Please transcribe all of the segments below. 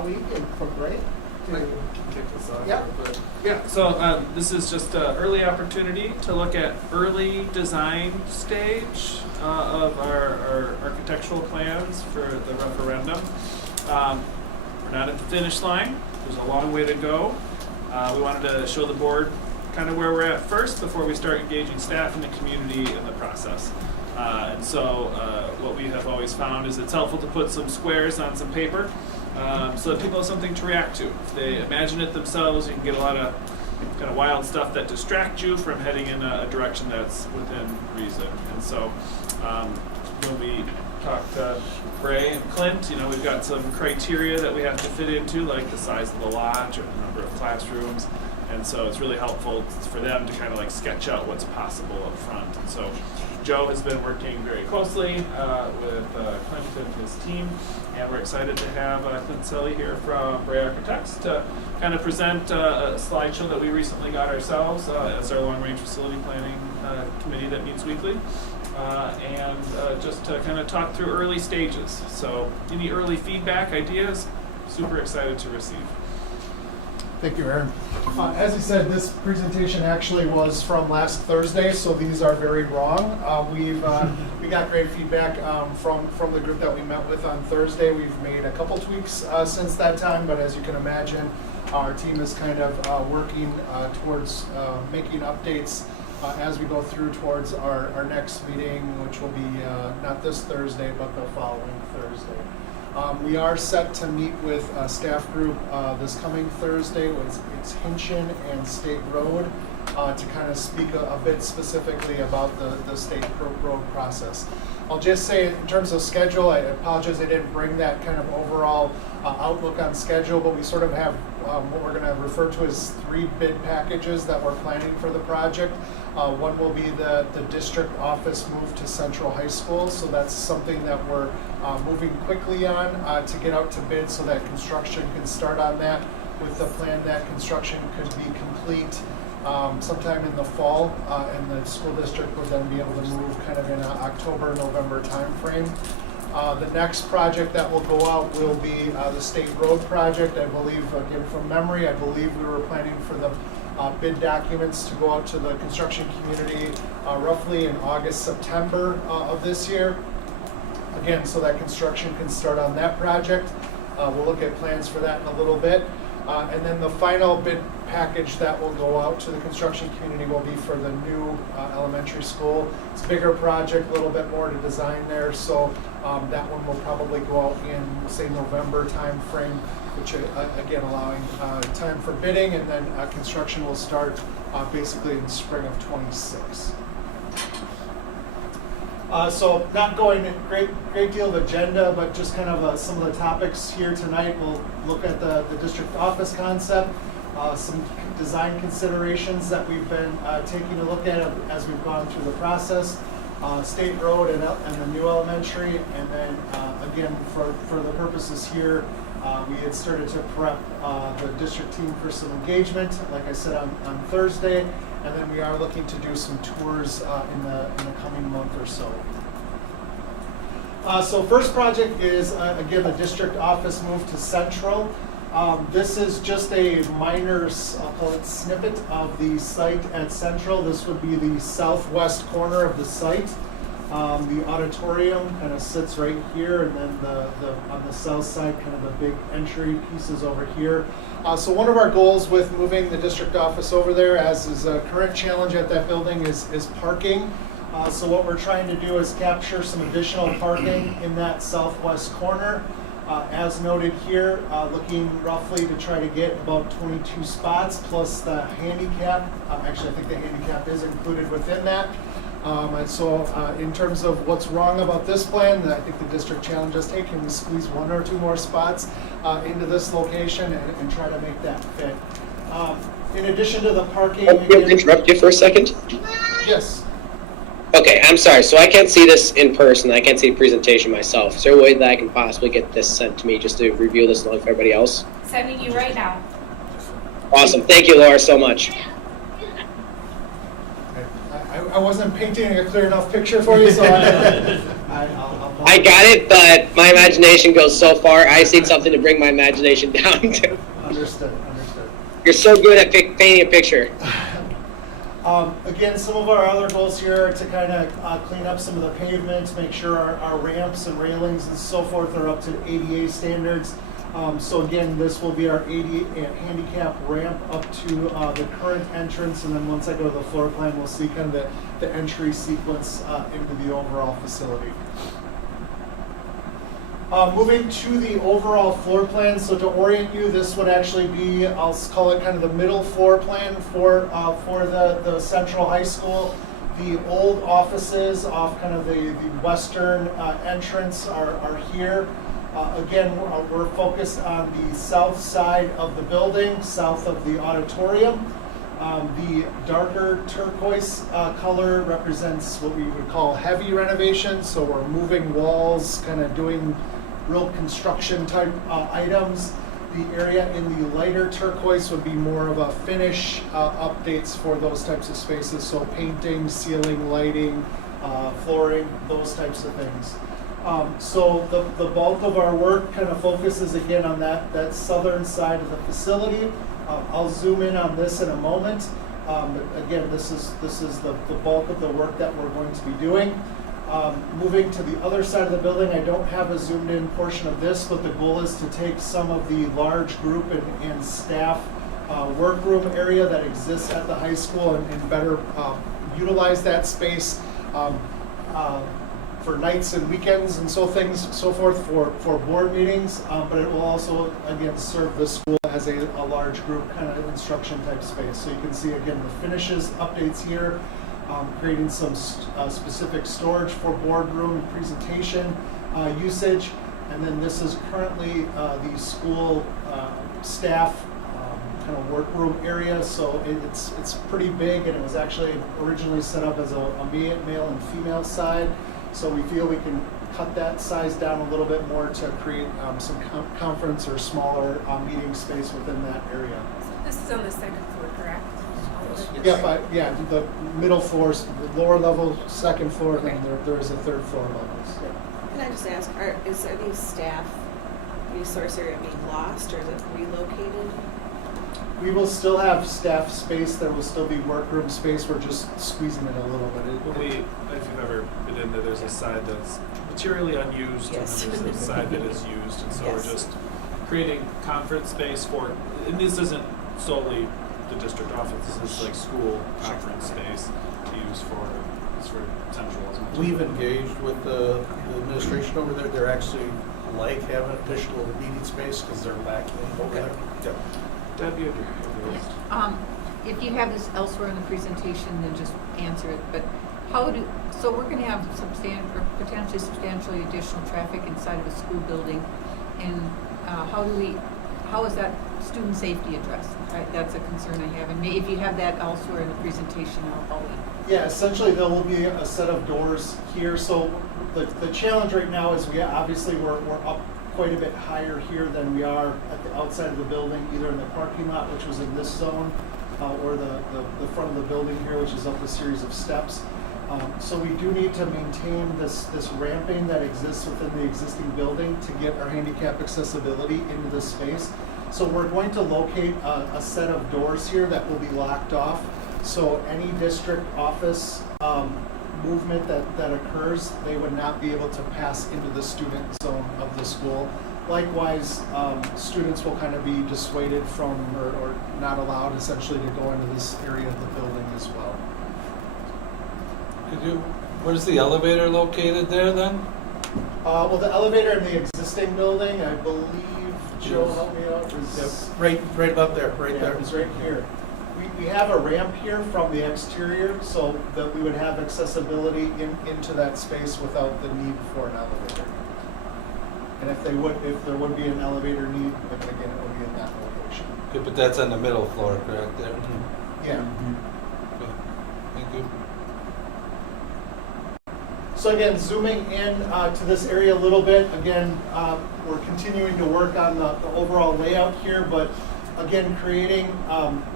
colleague and from Ray. Kick this off Yeah. a little bit. Yeah, so this is just an early opportunity to look at early design stage of our architectural plans for the referendum. We're not at the finish line. There's a long way to go. We wanted to show the board kind of where we're at first before we start engaging staff and the community in the process. And so what we have always found is it's helpful to put some squares on some paper so that people have something to react to. If they imagine it themselves, you can get a lot of kind of wild stuff that distract you from heading in a direction that's within reason. And so when we talked to Ray and Clint, we've got some criteria that we have to fit into, like the size of the lot or the number of classrooms. And so it's really helpful for them to kind of like sketch out what's possible up front. And so Joe has been working very closely with Clint and his team, and we're excited to have Clint Selly here from Ray Architects to kind of present a slideshow that we recently got ourselves as our long-range facility planning committee that meets weekly, and just to kind of talk through early stages. So any early feedback, ideas, super excited to receive. Thank you, Aaron. As you said, this presentation actually was from last Thursday, so these are very wrong. We got great feedback from the group that we met with on Thursday. We've made a couple tweaks since that time, but as you can imagine, our team is kind of working towards making updates as we go through towards our next meeting, which will be not this Thursday, but the following Thursday. We are set to meet with a staff group this coming Thursday. It's Hinchin and State Road to kind of speak a bit specifically about the state road process. I'll just say in terms of schedule, I apologize I didn't bring that kind of overall outlook on schedule, but we sort of have what we're going to refer to as 3 bid packages that we're planning for the project. One will be the district office move to Central High School, so that's something that we're moving quickly on to get out to bid so that construction can start on that, with the plan that construction could be complete sometime in the fall, and the school district would then be able to move kind of in an October, November timeframe. The next project that will go out will be the State Road project. I believe, again from memory, I believe we were planning for the bid documents to go out to the construction community roughly in August, September of this year. Again, so that construction can start on that project. We'll look at plans for that in a little bit. And then the final bid package that will go out to the construction community will be for the new elementary school. It's a bigger project, a little bit more to design there, so that one will probably go out in, say, November time frame, which again allowing time for bidding, and then construction will start basically in spring of 26. So not going in great deal of agenda, but just kind of some of the topics here tonight. We'll look at the district office concept, some design considerations that we've been taking a look at as we've gone through the process, State Road and the new elementary, and then again for the purposes here, we had started to prep the district team for some engagement, like I said, on Thursday. And then we are looking to do some tours in the coming month or so. So first project is, again, the district office move to Central. This is just a minor, I'll call it snippet of the site at Central. This would be the southwest corner of the site. The auditorium kind of sits right here, and then on the south side, kind of the big entry pieces over here. So one of our goals with moving the district office over there, as is a current challenge at that building, is parking. So what we're trying to do is capture some additional parking in that southwest corner. As noted here, looking roughly to try to get about 22 spots plus the handicap. Actually, I think the handicap is included within that. And so in terms of what's wrong about this plan, I think the district challenge is, hey, can we squeeze 1 or 2 more spots into this location and try to make that fit. In addition to the parking... Can I interrupt you for a second? Yes. Okay, I'm sorry. So I can't see this in person. I can't see the presentation myself. Is there a way that I can possibly get this sent to me just to review this along with everybody else? Sending you right now. Awesome. Thank you, Laura, so much. I wasn't painting a clear enough picture for you, so I'll I got it, but my imagination goes so far. I need something to bring my imagination down to. Understood. You're so good at painting a picture. Again, some of our other goals here are to kind of clean up some of the pavement, make sure our ramps and railings and so forth are up to ADA standards. So again, this will be our ADA handicap ramp up to the current entrance, and then once I go to the floor plan, we'll see kind of the entry sequence into the overall facility. Moving to the overall floor plan, so to orient you, this would actually be, I'll call it kind of the middle floor plan for the central high school. The old offices off kind of the western entrance are here. Again, we're focused on the south side of the building, south of the auditorium. The darker turquoise color represents what we would call heavy renovation, so we're moving walls, kind of doing real construction type items. The area in the lighter turquoise would be more of a finish updates for those types of spaces, so painting, ceiling, lighting, flooring, those types of things. So the bulk of our work kind of focuses again on that southern side of the facility. I'll zoom in on this in a moment. But again, this is the bulk of the work that we're going to be doing. Moving to the other side of the building, I don't have a zoomed in portion of this, but the goal is to take some of the large group and staff workroom area that exists at the high school and better utilize that space for nights and weekends and so forth for board meetings, but it will also again serve the school as a large group kind of instruction type space. So you can see again the finishes updates here, creating some specific storage for boardroom presentation usage, and then this is currently the school staff kind of workroom area. So it's pretty big, and it was actually originally set up as a male and female side. So we feel we can cut that size down a little bit more to create some conference or smaller meeting space within that area. This is on the second floor, correct? Yeah, the middle floors, the lower level, second floor, and then there is a third floor levels. Yeah. Can I just ask, is any staff resource area being lost, or is it relocated? We will still have staff space. There will still be workroom space. We're just squeezing it a little bit. If you've ever been in there, there's a side that's materially unused, Yes. and then there's a side that is used, and so Yes. we're just creating conference space for, and this isn't solely the district office, this is like school conference space to use for central as much. We've engaged with the administration over there. They're actually like having additional meeting space because they're lacking over there. Yep. Deb, you have your hand raised. If you have this elsewhere in the presentation, then just answer it. But so we're going to have potentially substantially additional traffic inside of a school building, and how is that student safety addressed? That's a concern I have, and if you have that elsewhere in the presentation, I'll Yeah, essentially there will be a set of doors here. So the challenge right now is we're up quite a bit higher here than we are at the outside of the building, either in the parking lot, which was in this zone, or the front of the building here, which is up a series of steps. So we do need to maintain this ramping that exists within the existing building to get our handicap accessibility into this space. So we're going to locate a set of doors here that will be locked off. So any district office movement that occurs, they would not be able to pass into the student zone of the school. Likewise, students will kind of be dissuaded from or not allowed essentially to go into this area of the building as well. Where's the elevator located there then? Well, the elevator in the existing building, I believe, Joe, help me out, is Right about there, right there. It's right here. We have a ramp here from the exterior, so that we would have accessibility into that space without the need for an elevator. And if there would be an elevator need, again, it would be in that location. Okay, but that's on the middle floor, correct there? Yeah. Okay. Thank you. So again, zooming in to this area a little bit, again, we're continuing to work on the overall layout here, but again, creating,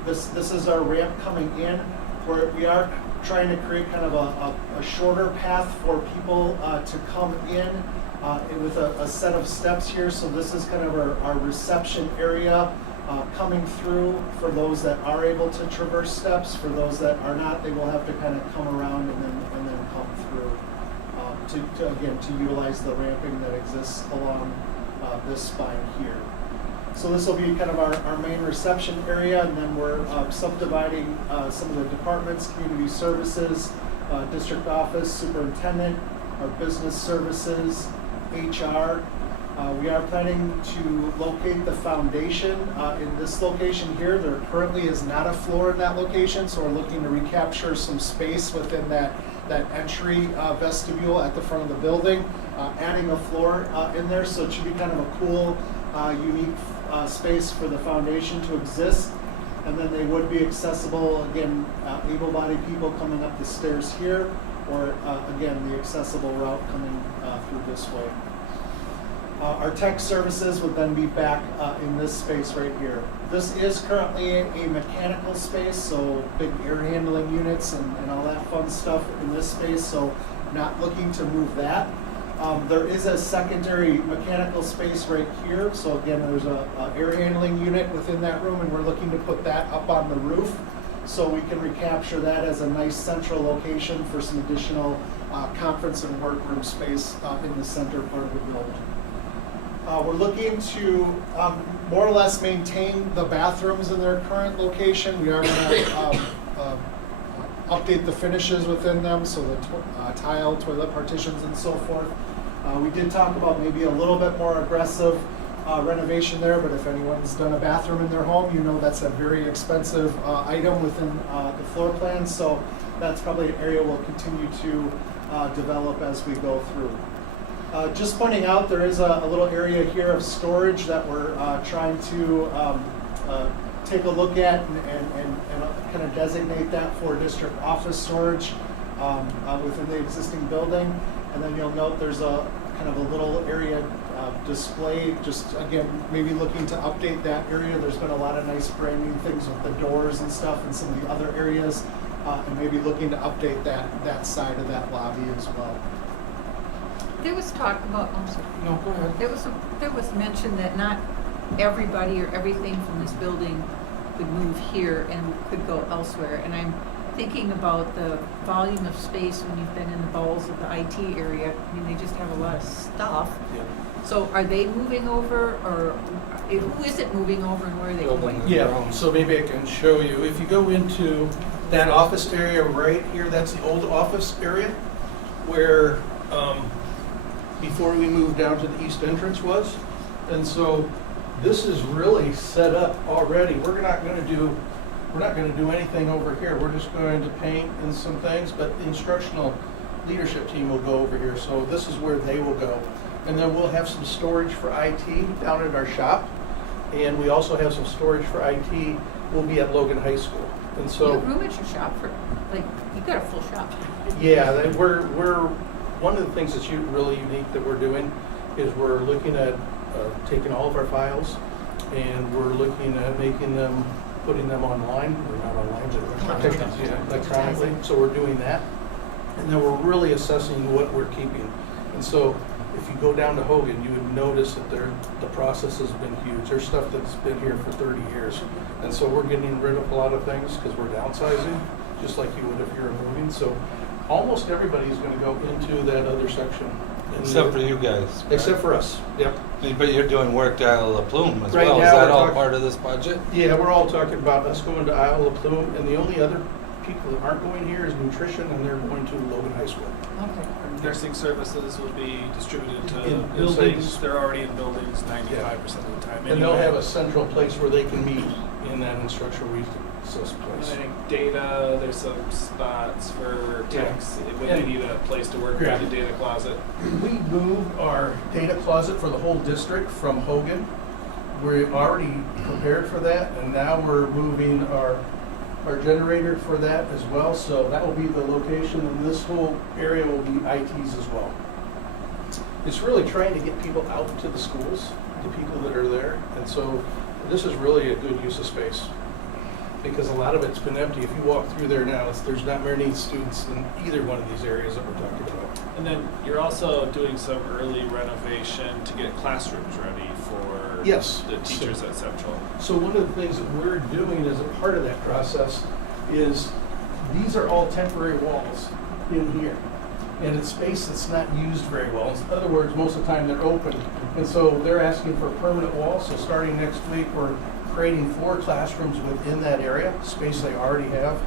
this is our ramp coming in, where we are trying to create kind of a shorter path for people to come in with a set of steps here. So this is kind of our reception area coming through for those that are able to traverse steps. For those that are not, they will have to kind of come around and then come through to utilize the ramping that exists along this spine here. So this will be kind of our main reception area, and then we're subdividing some of the departments: community services, district office, superintendent, our business services, HR. We are planning to locate the foundation in this location here. There currently is not a floor in that location, so we're looking to recapture some space within that entry vestibule at the front of the building, adding a floor in there, so it should be kind of a cool, unique space for the foundation to exist. And then they would be accessible, again, able-bodied people coming up the stairs here, or again, the accessible route coming through this way. Our tech services would then be back in this space right here. This is currently a mechanical space, so big air handling units and all that fun stuff in this space, so not looking to move that. There is a secondary mechanical space right here, so again, there's a air handling unit within that room, and we're looking to put that up on the roof so we can recapture that as a nice central location for some additional conference and workroom space in the center part of the building. We're looking to more or less maintain the bathrooms in their current location. We are going to update the finishes within them, so the tile, toilet partitions, and so forth. We did talk about maybe a little bit more aggressive renovation there, but if anyone's done a bathroom in their home, you know that's a very expensive item within the floor plan, so that's probably an area we'll continue to develop as we go through. Just pointing out, there is a little area here of storage that we're trying to take a look at and kind of designate that for district office storage within the existing building. And then you'll note there's a kind of a little area display, just again, maybe looking to update that area. There's been a lot of nice branding things with the doors and stuff in some of the other areas, and maybe looking to update that side of that lobby as well. There was talk about, I'm sorry. No, go ahead. There was mention that not everybody or everything from this building could move here and could go elsewhere. And I'm thinking about the volume of space when you've been in the bowels of the IT area. I mean, they just have a lot of stuff. Yeah. So are they moving over, or who is it moving over, and where are they Building. going? Yeah, so maybe I can show you. If you go into that office area right here, that's the old office area where before we moved down to the east entrance was. And so this is really set up already. We're not going to do anything over here. We're just going to paint and some things, but the instructional leadership team will go over here. So this is where they will go. And then we'll have some storage for IT down at our shop. And we also have some storage for IT will be at Logan High School. And You so have room at your shop for, like, you got a full shop. yeah, we're one of the things that's really unique that we're doing is we're looking at taking all of our files, and we're looking at putting them online. We're not online, but electronically. So we're doing that, and then we're really assessing what we're keeping. And so, if you go down to Hogan, you would notice that the process has been huge. There's stuff that's been here for 30 years, and so we're getting rid of a lot of things because we're downsizing, just like you would if you were moving. So. Almost everybody's going to go into that other section. Except for you guys. Right? Except for us, yep. But you're doing work to Isle of Plume as Right well. now Is that we're all talking- part of this budget? Yeah, we're all talking about us going to Isle of Plume, and the only other people that aren't going here is nutrition, and they're going to Logan High School. Okay. Nursing services will be distributed to In buildings. sites. They're already in buildings 95% of the time. And they'll anyway. have a central place where they can meet in that instructional resource And I place. think data, there's some spots for techs when they And- need a place to work, Yeah. the data closet. We moved our data closet for the whole district from Hogan. We're already prepared for that, and now we're moving our generator for that as well. So that will be the location, and this whole area will be ITs as well. It's really trying to get people out to the schools, the people that are there, and so this is really a good use of space. because a lot of it's been empty. If you walk through there now, there's not many students in either one of these areas that we're talking about. And then you're also doing some early renovation to get classrooms ready for Yes. the teachers at Central. So one of the things that we're doing as a part of that process is these are all temporary walls in here. And it's space that's not used very well. In other words, most of the time they're open. And so they're asking for a permanent wall. So starting next week, we're creating 4 classrooms within that area, space they already have,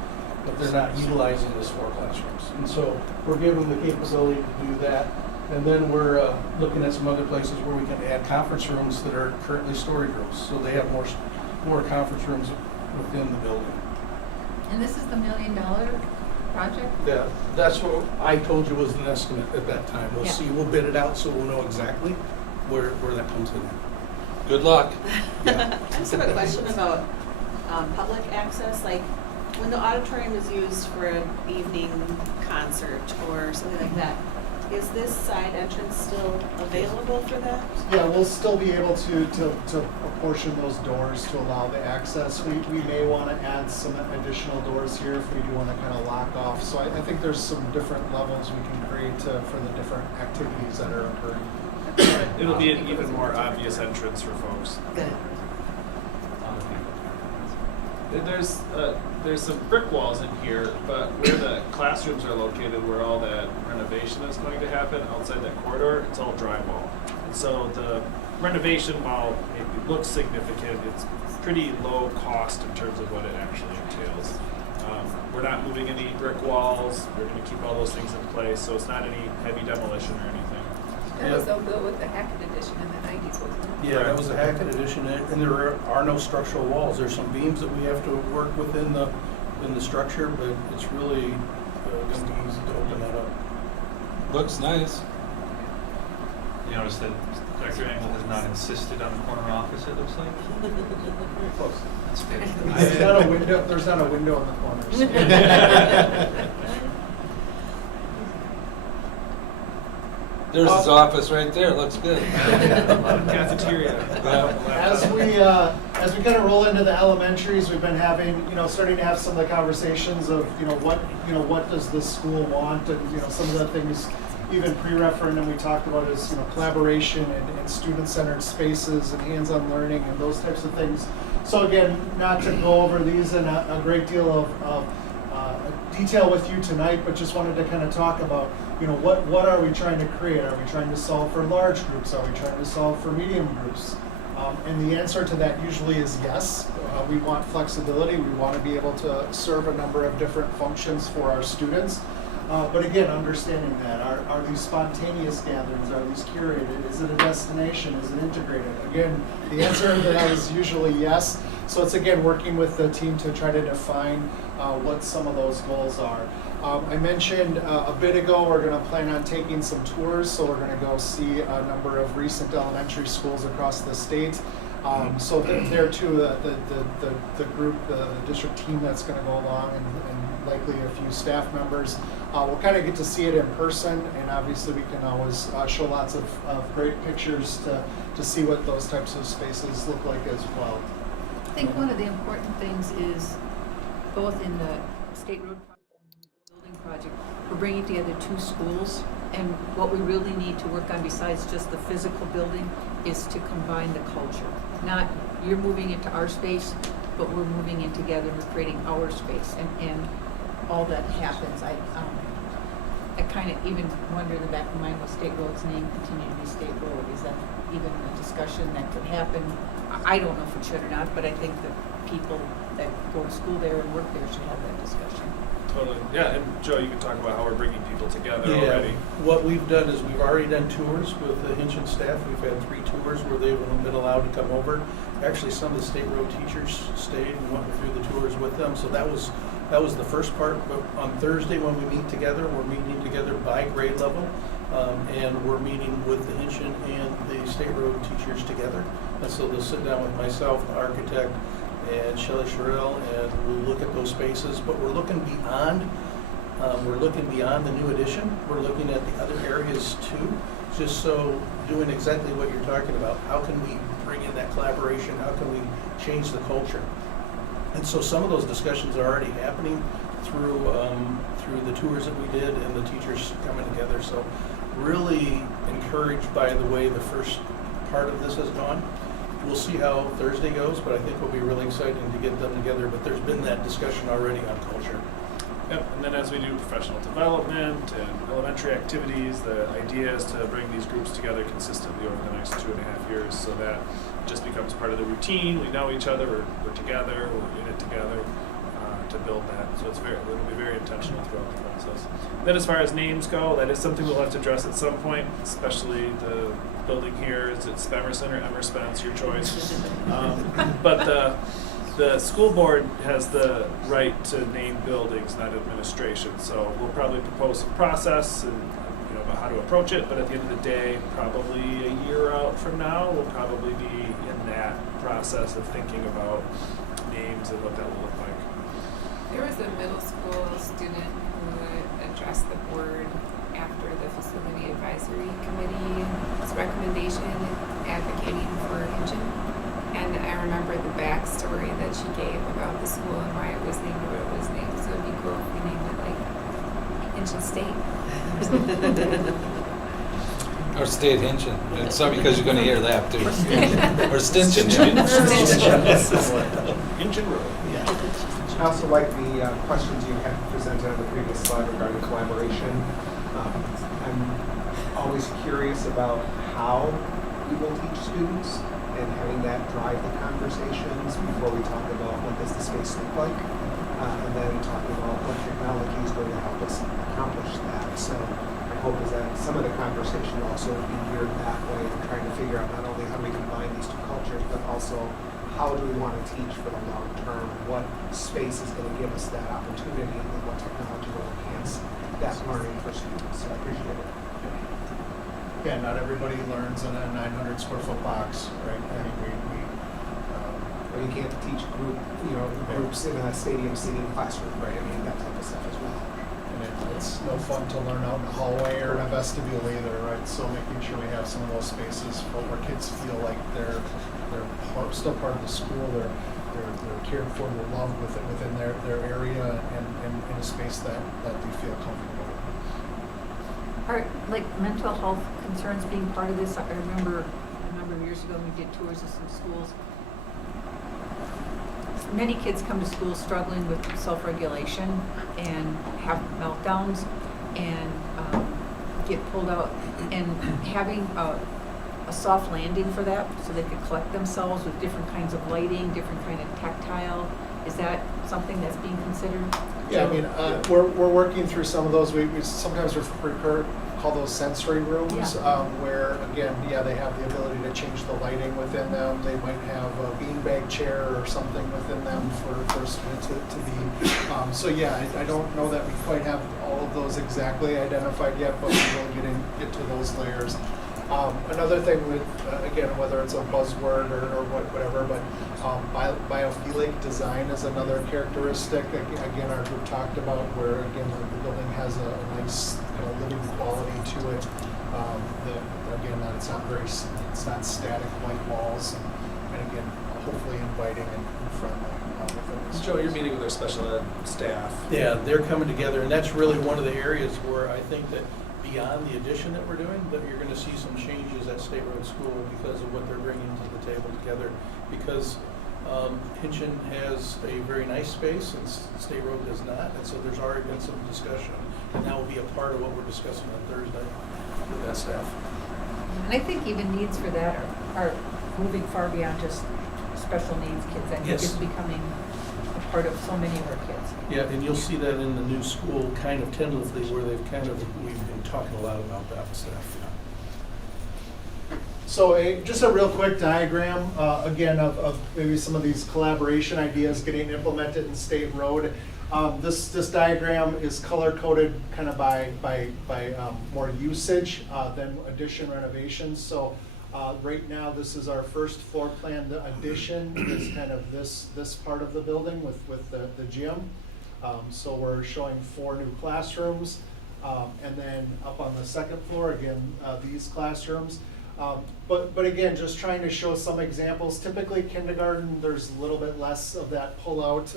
but they're not utilizing as 4 classrooms. And so we're giving them the capability to do that. And then we're looking at some other places where we can add conference rooms that are currently storage rooms. So they have more conference rooms within the building. And this is the $1 million project? Yeah, that's what I told you was an estimate at that time. We'll Yeah. see, we'll bid it out so we'll know exactly where that comes in. Good luck. Yeah. I just have a question about public access, like when the auditorium is used for an evening concert or something like that, is this side entrance still available for that? Yeah, we'll still be able to apportion those doors to allow the access. We may want to add some additional doors here if we do want to kind of lock off. So I think there's some different levels we can create for the different activities that are occurring. It'll be an even more obvious entrance for folks. Good. There's some brick walls in here, but where the classrooms are located, where all that renovation is going to happen outside that corridor, it's all drywall. And so the renovation, while it looks significant, it's pretty low cost in terms of what it actually entails. We're not moving any brick walls. We're going to keep all those things in place, so it's not any heavy demolition or anything. That was all built with the Hackett edition in the 90s, wasn't it? Yeah, that was a Hackett addition, and there are no structural walls. There's some beams that we have to work within the structure, but it's really going to be easy to open that up. Looks nice. You notice that Dr. Engel has not insisted on a corner office, it looks like? Very close. That's good. There's not a window. There's not a window in the corners. There's his office right there. Looks good. Cafeteria. As we kind of roll into the elementaries, we've been having, starting to have some of the conversations of, what does this school want, and some of the things, even pre-referendum, we talked about is, collaboration and student-centered spaces and hands-on learning and those types of things. So again, not to go over these in a great deal of detail with you tonight, but just wanted to kind of talk about, what are we trying to create? Are we trying to solve for large groups? Are we trying to solve for medium groups? And the answer to that usually is yes. We want flexibility. We want to be able to serve a number of different functions for our students. But again, understanding that, are these spontaneous gatherings? Are these curated? Is it a destination? Is it integrated? Again, the answer to that is usually yes. So it's again working with the team to try to define what some of those goals are. I mentioned a bit ago we're going to plan on taking some tours, so we're going to go see a number of recent elementary schools across the state. So there too, the group, the district team that's going to go along, and likely a few staff members, we'll kind of get to see it in person, and obviously we can always show lots of great pictures to see what those types of spaces look like as well. I think one of the important things is, both in the State Road project and the building project, we're bringing together 2 schools, and what we really need to work on besides just the physical building is to combine the culture. Not you're moving into our space, but we're moving in together and we're creating our space, and all that happens. I kind of even wonder in the back of my mind, will State Road's name continue to be State Road? Is that even a discussion that could happen? I don't know if it should or not, but I think that people that go to school there and work there should have that discussion. Totally. Yeah, and Joe, you can talk about how we're bringing people together already. What we've done is we've already done tours with the Hinchin staff. We've had 3 tours where they've been allowed to come over. Actually, some of the State Road teachers stayed and went through the tours with them. So that was the first part. But on Thursday when we meet together, we're meeting together by grade level. And we're meeting with the Hinchin and the State Road teachers together. And so they'll sit down with myself, the architect, and Shelley Sherrill, and we'll look at those spaces. But we're looking beyond. We're looking beyond the new addition. We're looking at the other areas too. Just so doing exactly what you're talking about. How can we bring in that collaboration? How can we change the culture? And so some of those discussions are already happening through the tours that we did and the teachers coming together. So really encouraged by the way the first part of this has gone. We'll see how Thursday goes, but I think it'll be really exciting to get them together. But there's been that discussion already on culture. Yep, and then as we do professional development and elementary activities, the idea is to bring these groups together consistently over the next 2.5 years, so that just becomes part of the routine. We know each other, we're together, we're in it together to build that. So it'll be very intentional throughout the process. Then as far as names go, that is something we'll have to address at some point, especially the building here. Is it Spemerson or Emerspence, your choice. But the school board has the right to name buildings, not administration. So we'll probably propose some process and about how to approach it. But at the end of the day, probably a year out from now, we'll probably be in that process of thinking about names and what that will look like. There was a middle school student who addressed the board after the facility advisory committee's recommendation advocating for Hinton. And I remember the backstory that she gave about the school and why it was named what it was named. So it'd be cool if we named it like Hinton State or something. Or State Hinchin. It's not because you're going to hear that too. Or Stinchen. Hinton Road. I also like the questions you had presented on the previous slide regarding collaboration. I'm always curious about how we will teach students and having that drive the conversations before we talk about what does the space look like, and then talking about what technology is going to help us accomplish that. So my hope is that some of the conversation will also be geared that way, trying to figure out not only how we combine these two cultures, but also how do we want to teach for the long term? What space is going to give us that opportunity, and what technology will enhance that learning for students? So I appreciate it. Again, not everybody learns in a 900 square foot box, right? I mean, Or you can't teach groups in a stadium seating classroom, right? I mean, that type of stuff as well. and it's no fun to learn out in a hallway or in a vestibule either, right? So making sure we have some of those spaces where kids feel like they're still part of the school, they're cared for, they're loved within their area and in a space that they feel comfortable with. Are like mental health concerns being part of this? I remember a number of years ago we did tours of some schools. Many kids come to school struggling with self-regulation and have meltdowns and get pulled out, and having a soft landing for that so they could collect themselves with different kinds of lighting, different kind of tactile. Is that something that's being considered? Yeah, I mean, we're working through some of those. We sometimes call those sensory rooms, where again, they have the ability to change the lighting within them. They might have a beanbag chair or something within them for a student to be. So I don't know that we quite have all of those exactly identified yet, but we will get to those layers. Another thing with, again, whether it's a buzzword or whatever, but biophilic design is another characteristic. Again, our group talked about where, again, the building has a nice living quality to it. That it's not static white walls, and again, hopefully inviting and friendly. Joe, you're meeting with our special ed staff. Yeah, they're coming together, and that's really one of the areas where I think that beyond the addition that we're doing, that you're going to see some changes at State Road School because of what they're bringing to the table together. Because Hinchin has a very nice space and State Road does not, and so there's already been some discussion, and that will be a part of what we're discussing on Thursday with that staff. And I think even needs for that are moving far beyond just special needs kids. I think Yes. it's becoming a part of so many of our kids. Yeah, and you'll see that in the new school kind of tentatively where we've been talking a lot about that stuff. So just a real quick diagram, again, of maybe some of these collaboration ideas getting implemented in State Road. This diagram is color-coded kind of by more usage than addition renovations. So right now, this is our first floor plan addition, is kind of this part of the building with the gym. So we're showing 4 new classrooms. And then up on the second floor, again, these classrooms. But again, just trying to show some examples. Typically kindergarten, there's a little bit less of that pull-out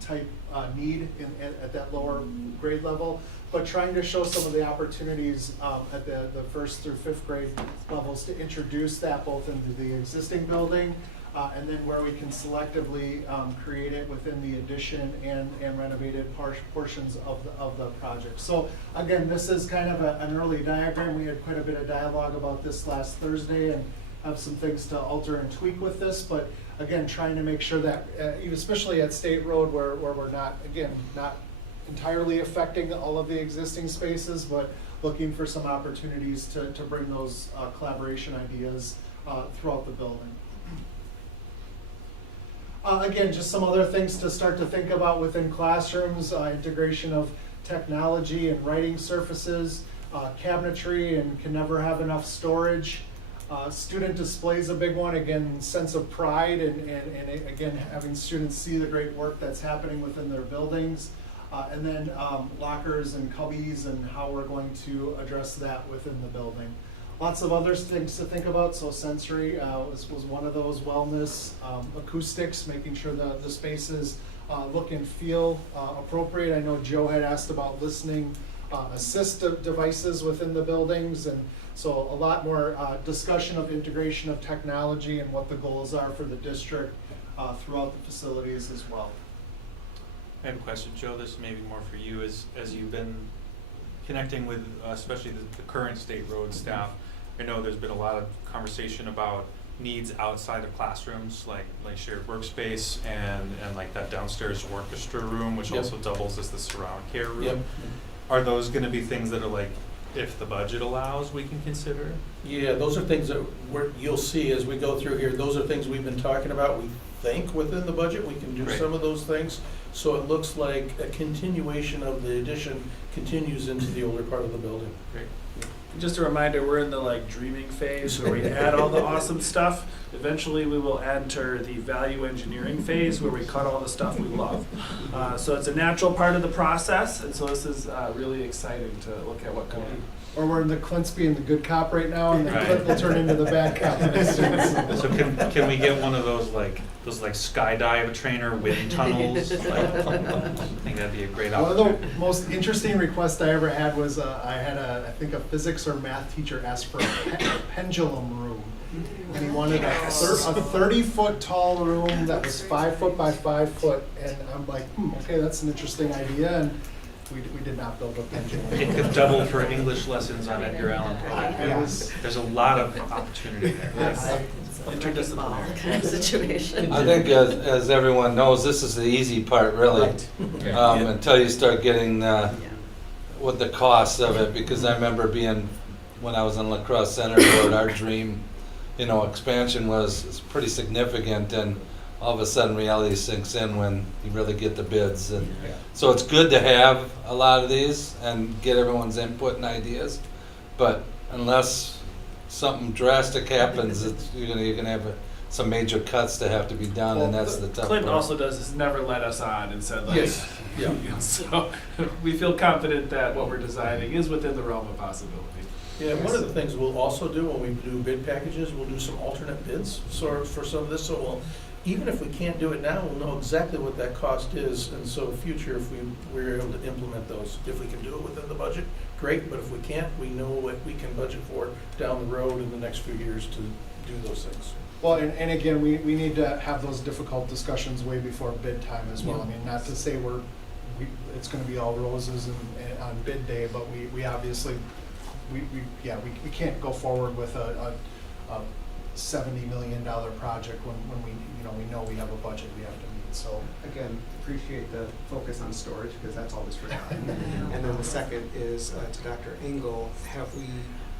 type need at that lower grade level. But trying to show some of the opportunities at the 1st through 5th grade levels to introduce that both into the existing building and then where we can selectively create it within the addition and renovated portions of the project. So again, this is kind of an early diagram. We had quite a bit of dialogue about this last Thursday and have some things to alter and tweak with this. But again, trying to make sure that, especially at State Road where we're not entirely affecting all of the existing spaces, but looking for some opportunities to bring those collaboration ideas throughout the building. Again, just some other things to start to think about within classrooms, integration of technology and writing surfaces, cabinetry, and can never have enough storage. Student display is a big one. Again, sense of pride and again, having students see the great work that's happening within their buildings. And then lockers and cubbies and how we're going to address that within the building. Lots of other things to think about. So sensory was one of those. Wellness, acoustics, making sure that the spaces look and feel appropriate. I know Joe had asked about listening assist devices within the buildings, and so a lot more discussion of integration of technology and what the goals are for the district throughout the facilities as well. I have a question, Joe. This may be more for you. As you've been connecting with, especially the current State Road staff, I know there's been a lot of conversation about needs outside of classrooms, like shared workspace and like that downstairs orchestra room, which also doubles as the surround care room. Yep. Are those going to be things that are like, if the budget allows, we can consider? Yeah, those are things that you'll see as we go through here. Those are things we've been talking about. We think within the budget we can do Right. some of those things. So it looks like a continuation of the addition continues into the older part of the building. Great. Just a reminder, we're in the dreaming phase where we add all the awesome stuff. Eventually we will enter the value engineering phase where we cut all the stuff we love. So it's a natural part of the process, and so this is really exciting to look at what can be. Or we're in the Clint's being the good cop right now, and the Right. Clint will turn into the bad cop. So can we get one of those skydive trainer wind tunnels? I think that'd be a great One of opportunity. the most interesting requests I ever had was I had I think a physics or math teacher ask for a pendulum room. And he wanted a 30-foot tall room that was 5 foot by 5 foot. And I'm like, okay, that's an interesting idea. And we did not build a pendulum. It could double for English lessons on Edgar Allan Poe. There's a lot of opportunity there. Interdisciplinary kind of situation. I think as everyone knows, this is the easy part, really, until you start getting with the cost of it. Because I remember when I was on La Crosse Center Board, our dream, expansion was pretty significant, and all of a sudden reality sinks in when you really get the bids. And so it's good to have a lot of these and get everyone's input and ideas, but unless something drastic happens, you're gonna have some major cuts to have to be done, and that's the tough Clinton part. also does is never let us on and said Yes. Yeah. So we feel confident that what we're designing is within the realm of possibility. Yeah, one of the things we'll also do when we do bid packages, we'll do some alternate bids for some of this. So even if we can't do it now, we'll know exactly what that cost is. And so future, if we're able to implement those, if we can do it within the budget, great. But if we can't, we know what we can budget for down the road in the next few years to do those things. Well, and again, we need to have those difficult discussions way before bid time as well. I mean, not to say it's going to be all roses and on bid day, but we obviously we can't go forward with a $70 million project when we know we have a budget we have to meet. So Again, appreciate the focus on storage, because that's always forgotten. And then the second is to Dr. Engel, have we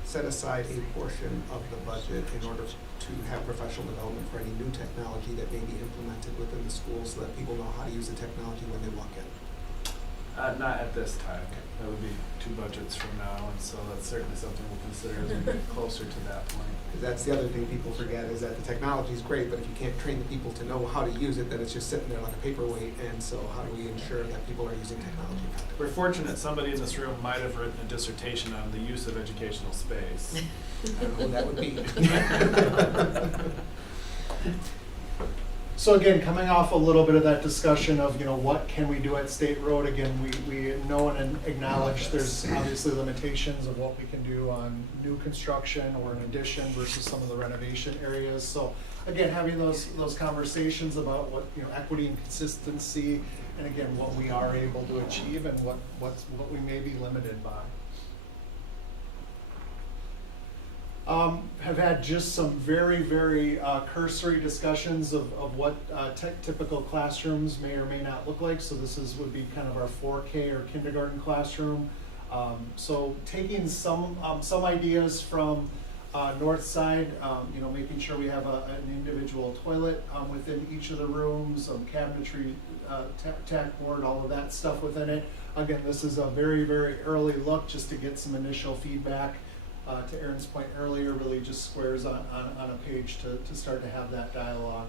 set aside a portion of the budget in order to have professional development for any new technology that may be implemented within the school so that people know how to use the technology when they walk in? Not at this time. That would be 2 budgets from now, and so that's certainly something we'll consider as we get closer to that point. Because that's the other thing people forget is that the technology is great, but if you can't train the people to know how to use it, then it's just sitting there like a paperweight. And so how do we ensure that people are using technology effectively? We're fortunate somebody in this room might have written a dissertation on the use of educational space. I don't know who that would be. So again, coming off a little bit of that discussion of, what can we do at State Road, again, we know and acknowledge there's obviously limitations of what we can do on new construction or an addition versus some of the renovation areas. So again, having those conversations about what, equity and consistency, and again, what we are able to achieve and what we may be limited by. Have had just some very, very cursory discussions of what typical classrooms may or may not look like. So this would be kind of our 4K or kindergarten classroom. So taking some ideas from north side, making sure we have an individual toilet within each of the rooms, cabinetry, tack board, all of that stuff within it. Again, this is a very, very early look just to get some initial feedback. To Aaron's point earlier, really just squares on a page to start to have that dialogue.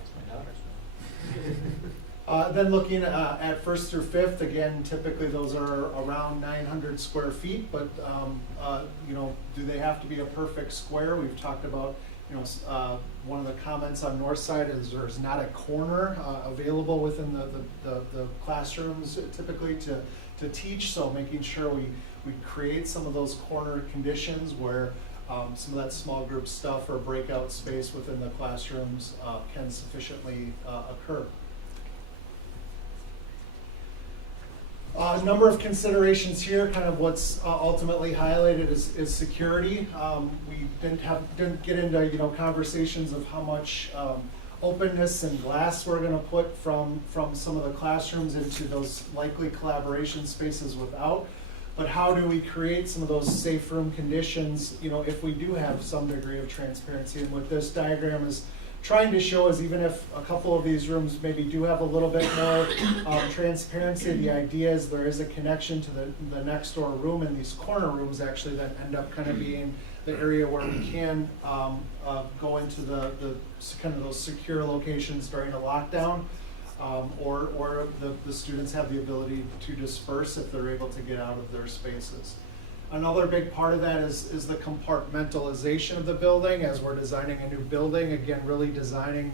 Then looking at 1st through 5th, again, typically those are around 900 square feet, but do they have to be a perfect square? We've talked about, one of the comments on north side is there's not a corner available within the classrooms typically to teach, so making sure we create some of those corner conditions where some of that small group stuff or breakout space within the classrooms can sufficiently occur. A number of considerations here, kind of what's ultimately highlighted is security. We didn't get into conversations of how much openness and glass we're going to put from some of the classrooms into those likely collaboration spaces without. But how do we create some of those safe room conditions, if we do have some degree of transparency? And what this diagram is trying to show is even if a couple of these rooms maybe do have a little bit more transparency, the idea is there is a connection to the next door room, and these corner rooms actually that end up kind of being the area where we can go into the kind of those secure locations during a lockdown. Or the students have the ability to disperse if they're able to get out of their spaces. Another big part of that is the compartmentalization of the building as we're designing a new building. Again, really designing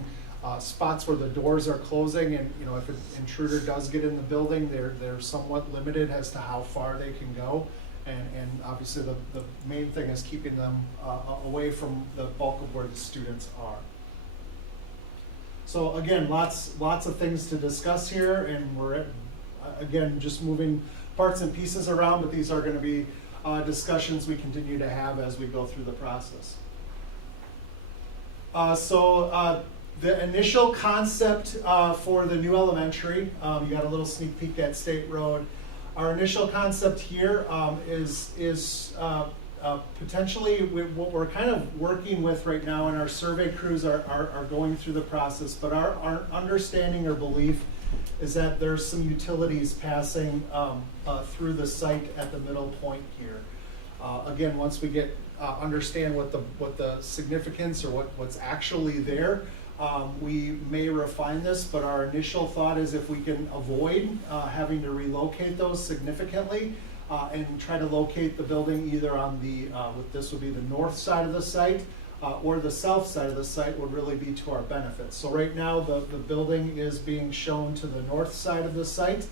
spots where the doors are closing, and if an intruder does get in the building, they're somewhat limited as to how far they can go. And obviously the main thing is keeping them away from the bulk of where the students are. So again, lots of things to discuss here, and we're again just moving parts and pieces around, but these are going to be discussions we continue to have as we go through the process. The initial concept for the new elementary, you got a little sneak peek at State Road. Our initial concept here is potentially what we're kind of working with right now, and our survey crews are going through the process, but our understanding or belief is that there's some utilities passing through the site at the middle point here. Again, once we get understand what the significance or what's actually there, we may refine this, but our initial thought is if we can avoid having to relocate those significantly, and try to locate the building either on the, this would be the north side of the site, or the south side of the site would really be to our benefit. So right now the building is being shown to the north side of the site,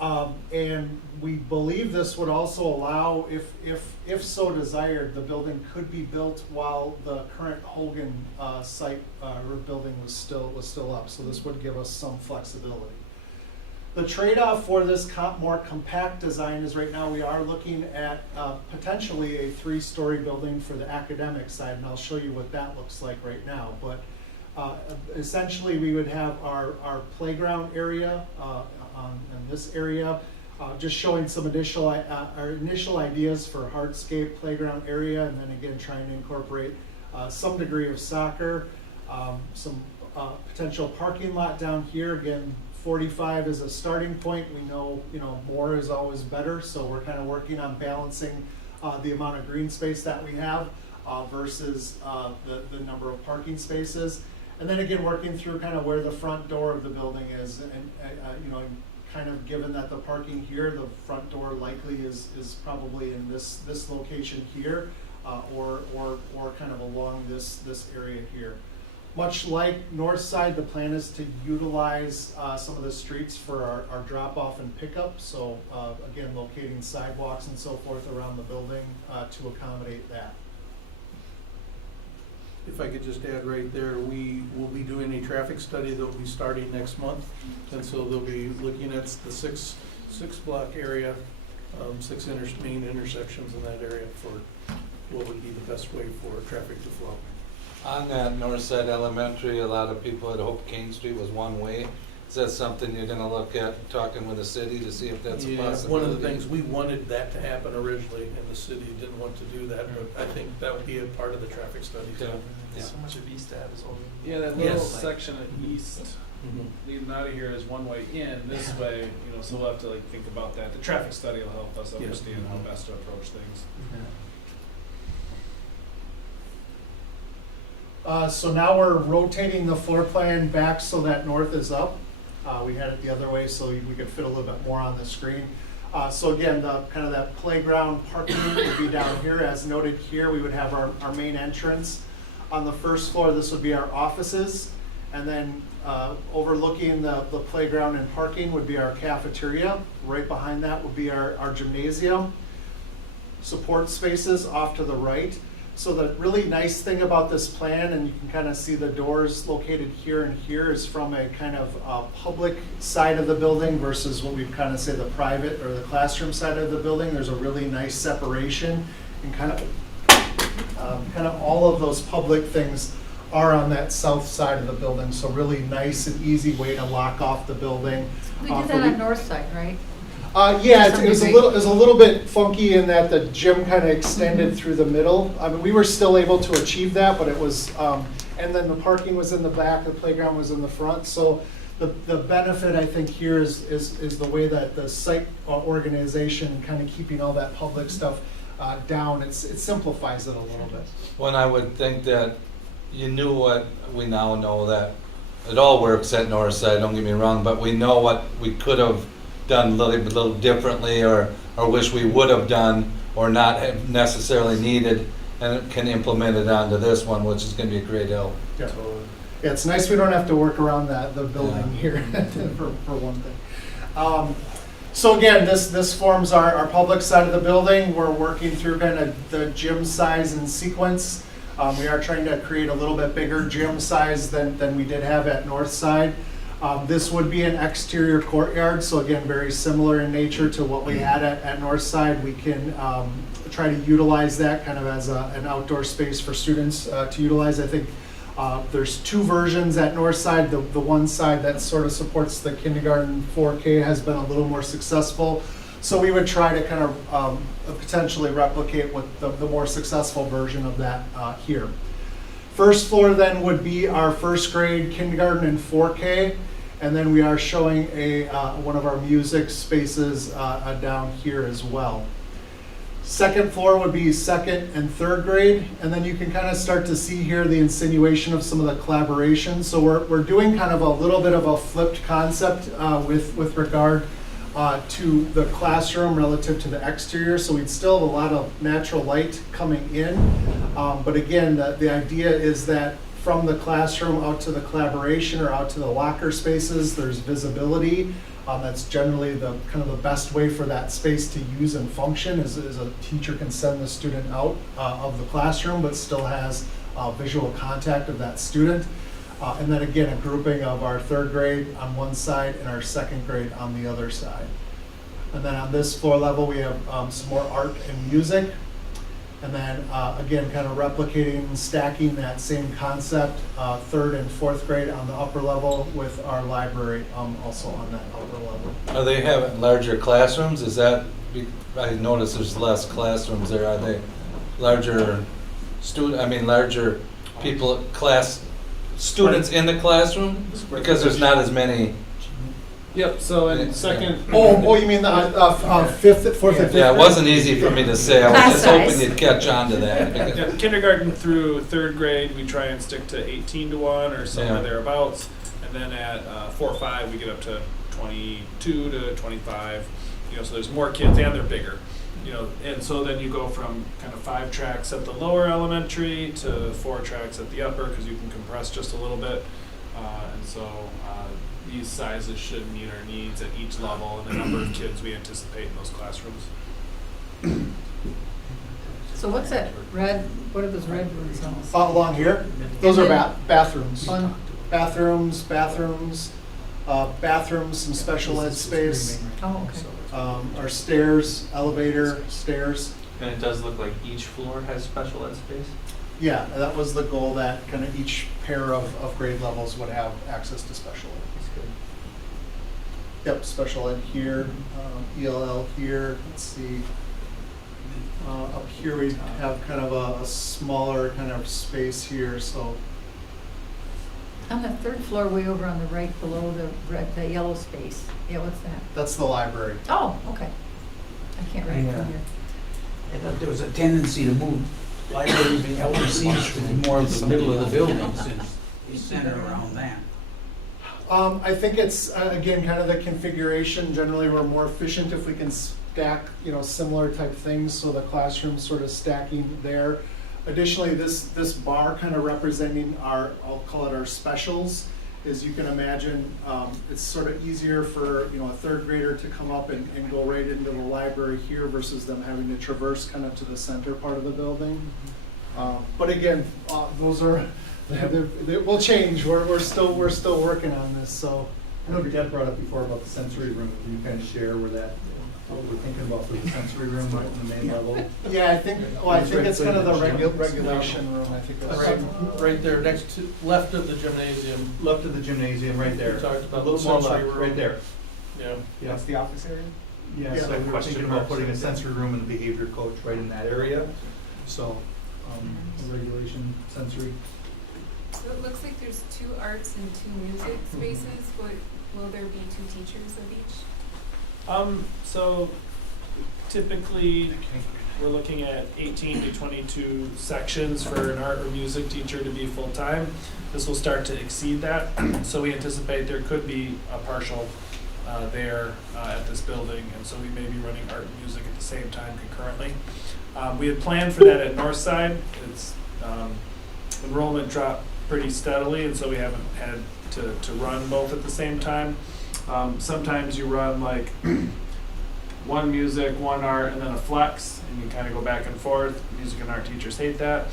and we believe this would also allow, if so desired, the building could be built while the current Hogan site or building was still up. So this would give us some flexibility. The trade-off for this more compact design is right now we are looking at potentially a 3-story building for the academic side, and I'll show you what that looks like right now. But essentially we would have our playground area in this area, just showing some our initial ideas for hardscape playground area, and then again trying to incorporate some degree of soccer, some potential parking lot down here, again 45 is a starting point. We know, more is always better, so we're kind of working on balancing the amount of green space that we have versus the number of parking spaces. And then again, working through kind of where the front door of the building is, and kind of given that the parking here, the front door likely is probably in this location here, or kind of along this area here. Much like north side, the plan is to utilize some of the streets for our drop-off and pickup. So again, locating sidewalks and so forth around the building to accommodate that. If I could just add right there, we will be doing a traffic study that will be starting next month. And so they'll be looking at the six block area, six main intersections in that area for what would be the best way for traffic to flow. On that north side elementary, a lot of people had hoped Kane Street was one way. Is that something you're gonna look at, talking with the city to see if that's a possibility? One of the things, we wanted that to happen originally, and the city didn't want to do that, but I think that would be a part of the traffic study too. Yeah. So much of East Ave is over. Yeah, that little Yes. section of east leading out of here is one way in, this way, so we'll have to think about that. The traffic study will help us understand how best to approach things. So now we're rotating the floor plan back so that north is up. We had it the other way so we could fit a little bit more on the screen. So again, kind of that playground parking would be down here. As noted here, we would have our main entrance. On the first floor, this would be our offices. And then overlooking the playground and parking would be our cafeteria. Right behind that would be our gymnasium. Support spaces off to the right. So the really nice thing about this plan, and you can kind of see the doors located here and here, is from a kind of public side of the building versus what we'd kind of say the private or the classroom side of the building. There's a really nice separation, and kind of all of those public things are on that south side of the building. So really nice and easy way to lock off the building. We did that on north side, right? Yeah, it was a little bit funky in that the gym kind of extended through the middle. I mean, we were still able to achieve that, but it was, and then the parking was in the back, the playground was in the front. So the benefit I think here is the way that the site organization and kind of keeping all that public stuff down. It simplifies it a little bit. When I would think that you knew what we now know, that it all works at north side, don't get me wrong, but we know what we could have done a little differently, or wish we would have done, or not have necessarily needed, and can implement it onto this one, which is going to be a great help. Yeah. Yeah, it's nice we don't have to work around the building here for one thing. So again, this forms our public side of the building. We're working through kind of the gym size and sequence. We are trying to create a little bit bigger gym size than we did have at north side. This would be an exterior courtyard, so again, very similar in nature to what we had at Northside. We can try to utilize that kind of as an outdoor space for students to utilize. I think there's two versions at Northside. The one side that sort of supports the kindergarten 4K has been a little more successful. So we would try to kind of potentially replicate what the more successful version of that here. First floor then would be our first grade kindergarten in 4K, and then we are showing one of our music spaces down here as well. Second floor would be second and third grade, and then you can kind of start to see here the insinuation of some of the collaboration. So we're doing kind of a little bit of a flipped concept with regard to the classroom relative to the exterior. So we'd still have a lot of natural light coming in. But again, the idea is that from the classroom out to the collaboration or out to the locker spaces, there's visibility. That's generally the kind of the best way for that space to use and function is a teacher can send the student out of the classroom, but still has visual contact of that student. And then again, a grouping of our third grade on one side and our second grade on the other side. And then on this floor level, we have some more art and music. And then again, kind of replicating, stacking that same concept, third and fourth grade on the upper level with our library also on that upper level. Are they having larger classrooms? Is that, I noticed there's less classrooms there. Are they larger larger people, students in the classroom? Because there's not as many Yep, so in second. Oh, you mean the fifth, fourth, and fifth? Yeah, it grade? wasn't easy for me to say. I was Class just hoping size. you'd catch on to that. because- Yeah, kindergarten through third grade, we try and stick to 18-1 or somewhere Yeah. thereabouts. And then at 4 or 5, we get up to 22 to 25. You know, so there's more kids and they're bigger. You know, and so then you go from kind of 5 tracks at the lower elementary to 4 tracks at the upper because you can compress just a little bit. And so these sizes should meet our needs at each level and the number of kids we anticipate in those classrooms. So what's that red, what are those red ones on? Along here, those are bathrooms. On- Bathrooms, some special ed space, Oh, okay. our stairs, elevator, stairs. And it does look like each floor has special ed space? Yeah, that was the goal, that kind of each pair of grade levels would have access to special ed. That's good. Yep, special ed here, ELL here, let's see. Up here we have kind of a smaller kind of space here, so. On the third floor, way over on the right, below the yellow space. Yeah, what's that? That's the library. Oh, okay. I can't read it from here. I thought there was a tendency to move libraries and LDCs to be more of the middle of the building since we center around that. I think it's, again, kind of the configuration. Generally, we're more efficient if we can stack, similar type things, so the classroom's sort of stacking there. Additionally, this bar kind of representing our, I'll call it our specials, as you can imagine, it's sort of easier for, a third grader to come up and go right into the library here versus them having to traverse kind of to the center part of the building. But again, those are, they will change. We're still working on this. So I know Deb brought up before about the sensory room. Can you kind of share where that, what we're thinking about for the sensory room right in the main level? Yeah, I think it's kind of the regulation room. I think that's Right there, next to, left of the gymnasium. Left of the gymnasium, right there. We talked about A little more sensory left, room. right there. Yeah. Yeah. That's the office area? Yeah, Yeah. so we were Question thinking about marks putting a right there. sensory room and a behavior coach right in that area. So, regulation, sensory. So it looks like there's 2 arts and 2 music spaces. Will there be 2 teachers of each? So typically, we're looking at 18 to 22 sections for an art or music teacher to be full-time. This will start to exceed that, so we anticipate there could be a partial there at this building, and so we may be running art and music at the same time concurrently. We had planned for that at Northside. It's enrollment dropped pretty steadily, and so we haven't had to run both at the same time. Sometimes you run like one music, one art, and then a flex, and you kind of go back and forth. Music and art teachers hate that.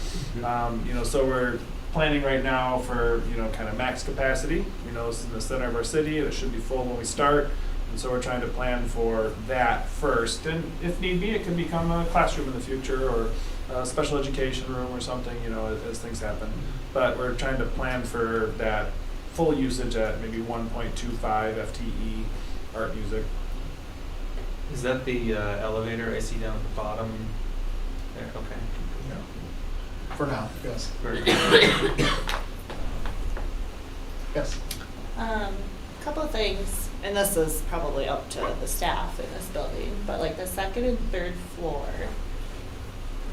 So we're planning right now for, kind of max capacity. This is in the center of our city, and it should be full when we start. And so we're trying to plan for that first. And if need be, it can become a classroom in the future or a special education room or something, as things happen. But we're trying to plan for that full usage at maybe 1.25 FTE art music. Is that the elevator I see down at the bottom there? Okay. for now. Yes. Very good. Yes. Couple of things, and this is probably up to the staff in this building, but like the second and third floor,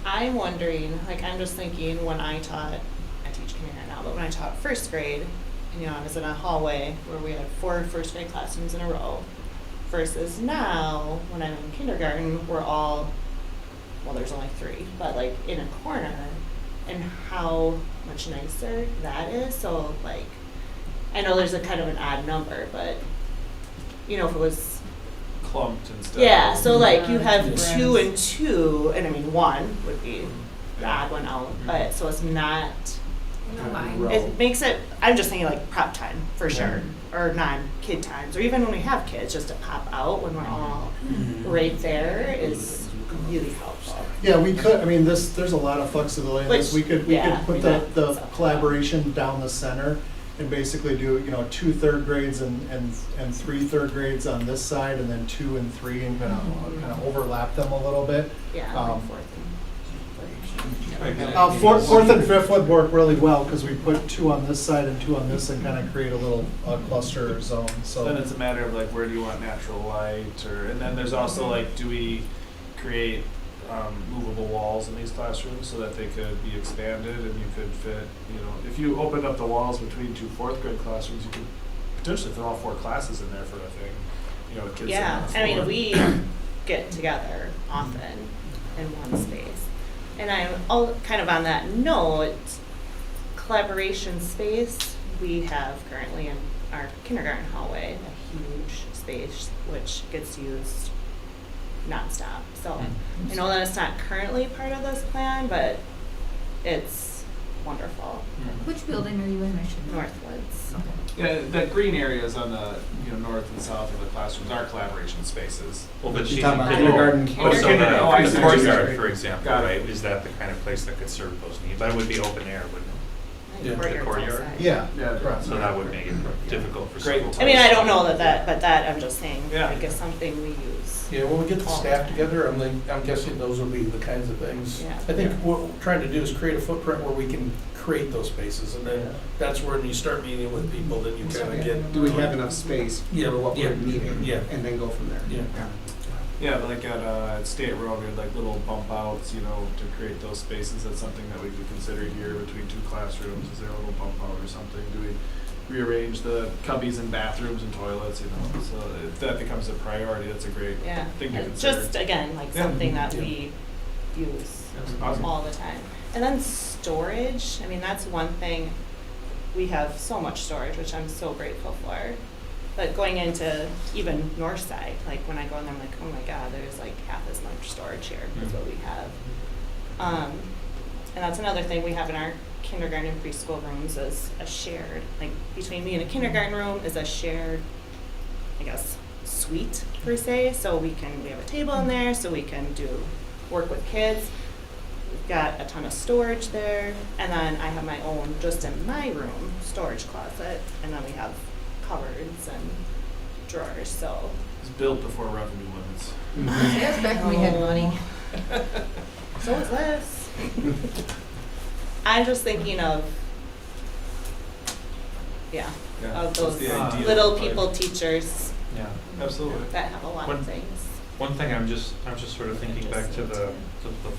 I'm wondering, I'm just thinking when I teach kindergarten now, but when I taught first grade, and I was in a hallway where we had 4 first grade classrooms in a row, versus now, when I'm in kindergarten, we're all, there's only 3, but in a corner, and how much nicer that is. So I know there's a kind of an odd number, but if it was Clumped and stuff. yeah, so you have Friends. 2 and 2, and I mean 1 would be the odd one out, but so it's not. I know mine. It makes it. I'm just thinking prep time for sure, or non-kid times, or even when we have kids, just to pop out when we're all right there is really helpful. Yeah, we could, there's a lot of flexibility in this. We could put the collaboration down the center and basically do, 2 third grades and 3 third grades on this side, and then 2 and 3, and kind of overlap them a little bit. Yeah, Um, fourth. Fourth and fifth would work really well, because we put 2 on this side and 2 on this and kind of create a little cluster zone, so. Then it's a matter of like, where do you want natural light, and then there's also like, do we create movable walls in these classrooms so that they could be expanded and you could fit, if you opened up the walls between 2 fourth grade classrooms, you could potentially fit all 4 classes in there for a thing, with kids. Yeah, sitting I on the mean, floor. we get together often in one space. And I'm all kind of on that note, collaboration space, we have currently in our kindergarten hallway, a huge space which gets used nonstop. So I know that it's not currently part of this plan, but it's wonderful. Which building are you in, I should know? Northwoods. Okay. Yeah, that green areas on the north and south of the classrooms are collaboration spaces. Well, but You're she's talking about thinking- kindergarten. Oh, So kindergarten. Oh, I the see what you're courtyard, saying. for example, Got it. right, is that the kind of place that could serve those needs? But it would be open air, wouldn't it? Yeah. The courtyard? Yeah. Yeah, correct. So that would make it difficult for Great. several. I mean, I don't know but that I'm just saying, Yeah. like, is something we use. Yeah, when we get the all staff time. together, I'm guessing those will be the kinds of things. Yeah. I think what we're trying to do is create a footprint where we can create those spaces, and then that's when you start meeting with people, then you kind of get. Do we have enough space Yeah, for what yeah, we're needing? yeah. And then go from there? Yeah. Yeah, like at State Road, we had like little bump outs, to create those spaces. That's something that we could consider here between 2 classrooms. Is there a little bump out or something? Do we rearrange the cubbies in bathrooms and toilets, So if that becomes a priority, that's a great Yeah, thing to and consider. just again, like Yeah. something that Yeah. we use Awesome. all the time. And then storage, I mean, that's one thing, we have so much storage, which I'm so grateful for. But going into even north side, like when I go in there, I'm like, oh my God, there's like half as much storage here as what we have. And that's another thing we have in our kindergarten and preschool rooms is a shared, like between me and a kindergarten room is a shared, I guess, suite per se. So we have a table in there so we can work with kids. We've got a ton of storage there. And then I have my own, just in my room, storage closet. And then we have cupboards and drawers, so. It's built before revenue limits. That's back when we had money. So is this. I'm just thinking of, Yeah, of what's those the ideal, little like- people teachers Yeah. Absolutely. that have a lot of things. One thing I'm just sort of thinking back to the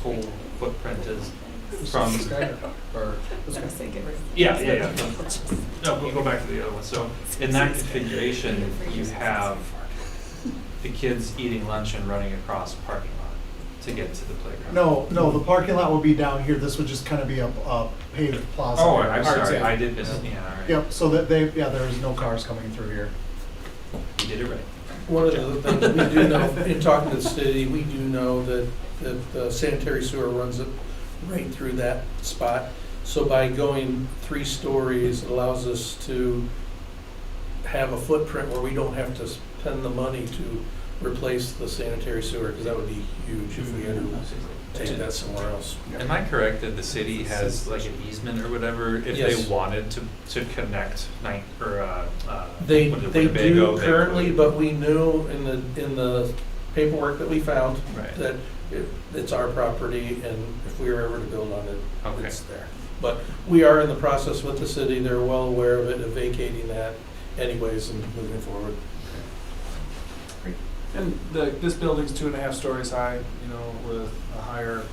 full footprint is from. Yeah. No, we'll go back to the other one. So in that configuration, you have the kids eating lunch and running across a parking lot to get to the playground. No, the parking lot will be down here. This would just kind of be a paved plaza. Oh, area. I'm sorry, I did miss it, yeah, all right. Yep, so that there is no cars coming through here. You did it right. One of the things we do know, in talking to the city, we do know that the sanitary sewer runs it right through that spot. So by going 3 stories, it allows us to have a footprint where we don't have to spend the money to replace the sanitary sewer, because that would be huge if we had to take that somewhere else. Am I correct that the city has like an easement or whatever if Yes. they wanted to connect They Winnebago, do they currently, could. but we knew in the paperwork that we found Right. that it's our property, and if we were ever to build on it, Okay. it's there. But we are in the process with the city, they're well aware of it, of vacating that anyways and moving forward. And this building's 2.5 stories high, with a higher,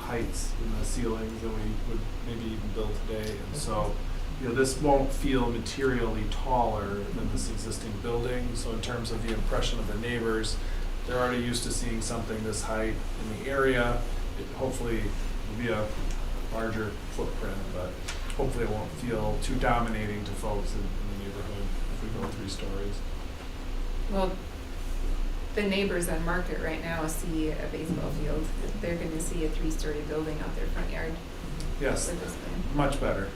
heights in the ceilings than we would maybe even build today. And so, this won't feel materially taller than this existing building. So in terms of the impression of the neighbors, they're already used to seeing something this height in the area. It hopefully will be a larger footprint, but hopefully it won't feel too dominating to folks in the neighborhood if we go 3 stories. Well, the neighbors on Market right now see a baseball field. They're gonna see a 3-story building out their front yard. Yes, with this plan. much better.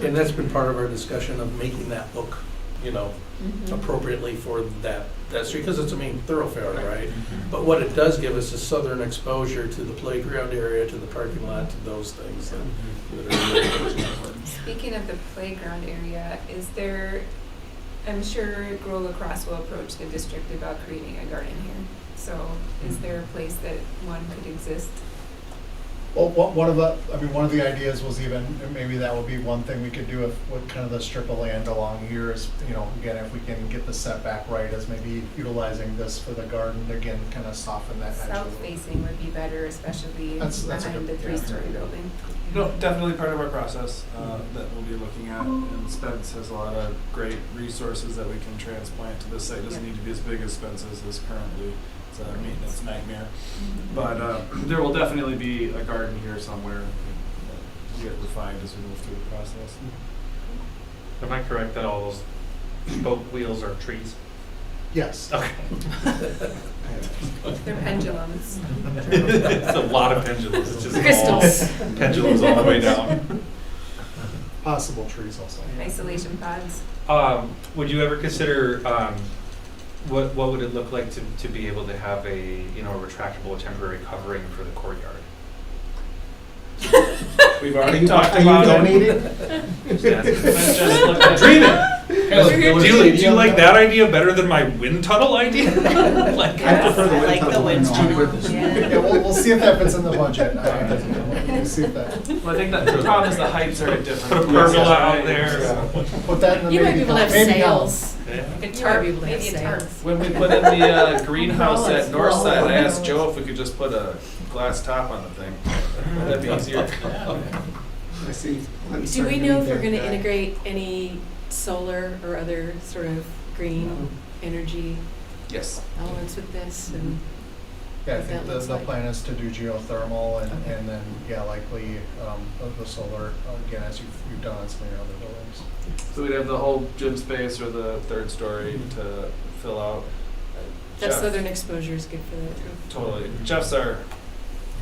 And that's been part of our discussion of making that look, Mm-hmm. appropriately for that street, because it's a main thoroughfare, right? But what it does give us is southern exposure to the playground area, to the parking lot, to those things that are really important. Speaking of the playground area, I'm sure Grow Lacrosse will approach the district about creating a garden here. So is there a place that one could exist Well, one of the ideas was even, maybe that would be one thing we could do with kind of the strip of land along here is, again, if we can get the setback right, is maybe utilizing this for the garden, again, kind of soften that edge a little. South facing would be better, especially That's a behind the good- three-story building. No, definitely part of our process that we'll be looking at. And Spence has a lot of great resources that we can transplant to this site. It doesn't need to be as big as Spence's is currently. It's a maintenance nightmare. But there will definitely be a garden here somewhere that will get refined as we move through the process. Am I correct that all those spoke wheels are trees? Yes. Okay. They're pendulums. It's a lot of pendulums. It's just Crystals. all pendulums all the way down. Possible trees also. Isolation pods. Would you ever consider, what would it look like to be able to have a, retractable temporary covering for the courtyard? We've already talked about it. Let's just look at Dreaming. Do Do you like that idea better than my wind tunnel idea? Like, I prefer the I like the wind tunnel. Yeah, we'll see if that fits in the budget. We'll see if that. Well, I think that the problem is the heights are at different. Put a pergola out there. Put that in the You might be able to have maybe sails. Yeah. A You might tarp, be able to have maybe a sails. tarp. When we put in the greenhouse at Umbrellas. Northside, I asked Joe if we could just put a glass top on the thing. That'd be easier. I see. Do we know if we're gonna integrate any solar or other sort of green energy Yes. elements with this and? Yeah, I what think that the looks like? plan is to do geothermal and Okay. then, likely the solar, again, as you've done on some of your other buildings. So we'd have the whole gym space or the third story to fill out. That Jeff, southern exposure is good for that too. Totally. Jeff's our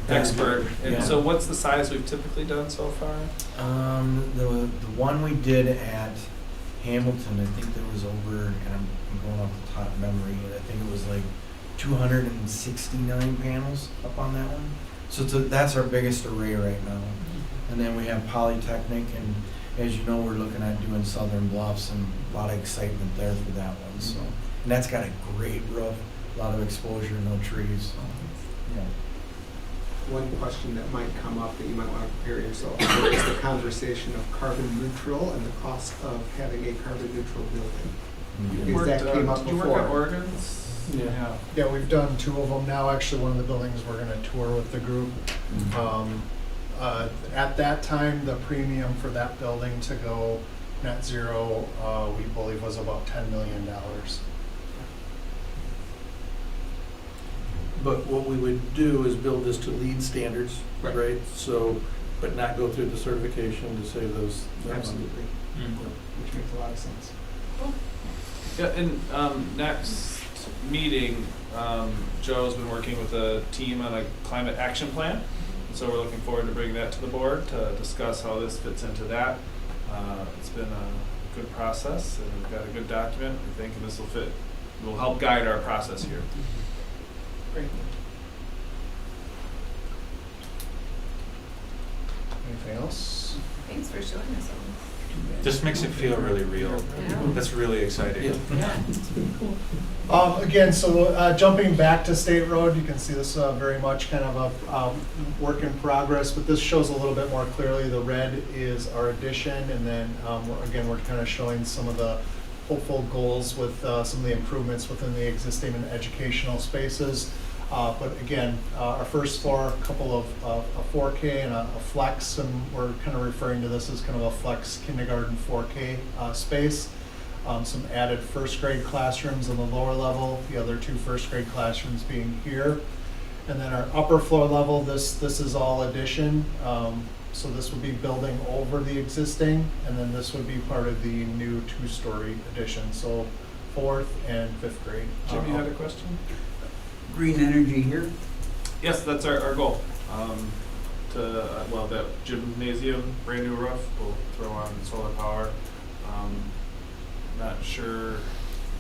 expert. And Yeah. so what's the size we've typically done so far? The one we did at Hamilton, I think there was over, and I'm going off the top memory, I think it was like 269 panels up on that one. So that's our biggest array right now. And then we have Polytechnic, and as you know, we're looking at doing Southern Bluffs, and a lot of excitement there for that one. So, and that's got a great roof, a lot of exposure, no trees. So, yeah. One question that might come up that you might want to prepare yourself for is the conversation of carbon neutral and the cost of having a carbon neutral building. Because that came up Did you work before. on Oregon's? Yeah, we've done 2 of them now. Actually, one of the buildings we're going to tour with the group. At that time, the premium for that building to go net zero, we believe was about $10 million. But what we would do is build this to LEED standards, Right. right? So, but not go through the certification to save those. Absolutely, which makes a lot of sense. Yeah, and next meeting, Joe's been working with a team on a climate action plan. So we're looking forward to bringing that to the board to discuss how this fits into that. It's been a good process, and we've got a good document, I think, and this will help guide our process here. Great. Anything else? Thanks for showing us all Just makes it feel really real. Yeah. That's really exciting. Again, so jumping back to State Road, you can see this very much kind of a work in progress, but this shows a little bit more clearly. The red is our addition, and then we're kind of showing some of the hopeful goals with some of the improvements within the existing educational spaces. But again, our first floor, a couple of a 4K and a flex, and we're kind of referring to this as kind of a flex kindergarten 4K space. Some added first grade classrooms on the lower level, the other 2 first grade classrooms being here. And then our upper floor level, this is all addition. So this would be building over the existing, and then this would be part of the new 2-story addition. So 4th and 5th grade. Jim, you had a question? Green energy here. Yes, that's our goal. That gymnasium, brand new roof, we'll throw on solar power. Not sure.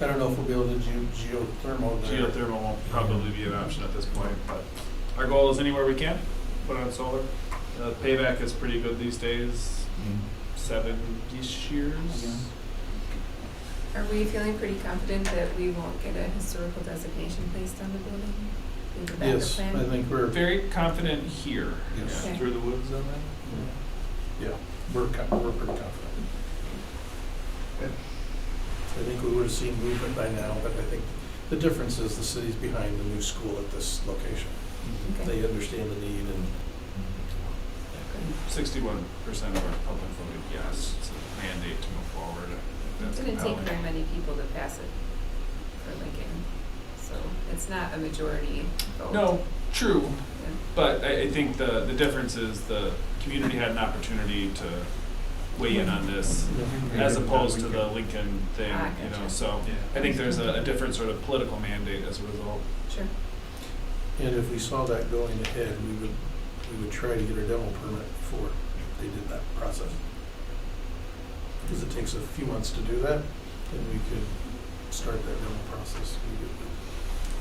I don't know if we'll be able to do geothermal there. Geothermal won't probably be an option at this point, but our goal is anywhere we can, put on solar. Payback is pretty good these days, 7-ish years. Are we feeling pretty confident that we won't get a historical designation placed on the building? through the backer Yes, plan? I think we're, Very confident here. Yes. Yeah. Through the woods on that? yeah, we're pretty confident. I think we would have seen movement by now, but I think the difference is the city's behind the new school at this location. Okay. They understand the need and 61% of our public voted yes. It's a mandate to move forward. I think It that's didn't take compelling. very many people to pass it for Lincoln, so it's not a majority vote. No, true. Yeah. But I think the difference is the community had an opportunity to weigh in on this as opposed to the Lincoln thing, Ah, you know, gotcha. so I think there's a different sort of political mandate as a result. Sure. And if we saw that going ahead, we would try to get a demo permit before they did that process. Because it takes a few months to do that, and we could start that demo process immediately.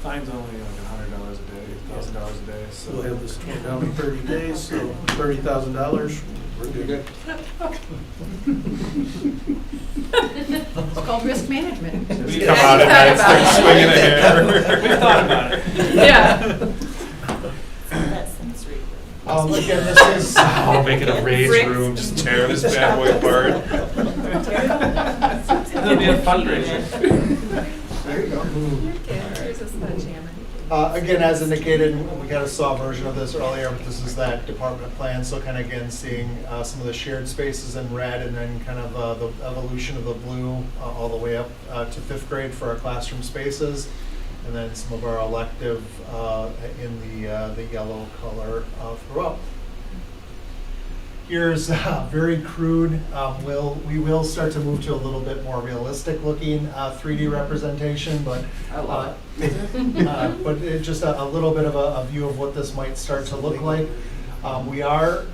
Fine's only like $100 a day, $1,000 a day, so. We'll have this torn down in 30 days, so $30,000, we're good. It's called risk management. We Come out at night, start swinging a hammer. We've thought about it. Yeah. That's sensory. Again, this is. We'll make it a raised Bricks. room, just tear this bad boy apart. It'll be a fundraiser. There you go. Here's a sledgehammer. Again, as indicated, we got a saw version of this earlier, but this is that department plan, so kind of again seeing some of the shared spaces in red and then kind of the evolution of the blue all the way up to 5th grade for our classroom spaces, and then some of our elective in the yellow color throughout. Here's very crude. We will start to move to a little bit more realistic looking 3D representation, but but it's just a little bit of a view of what this might start to look like. We are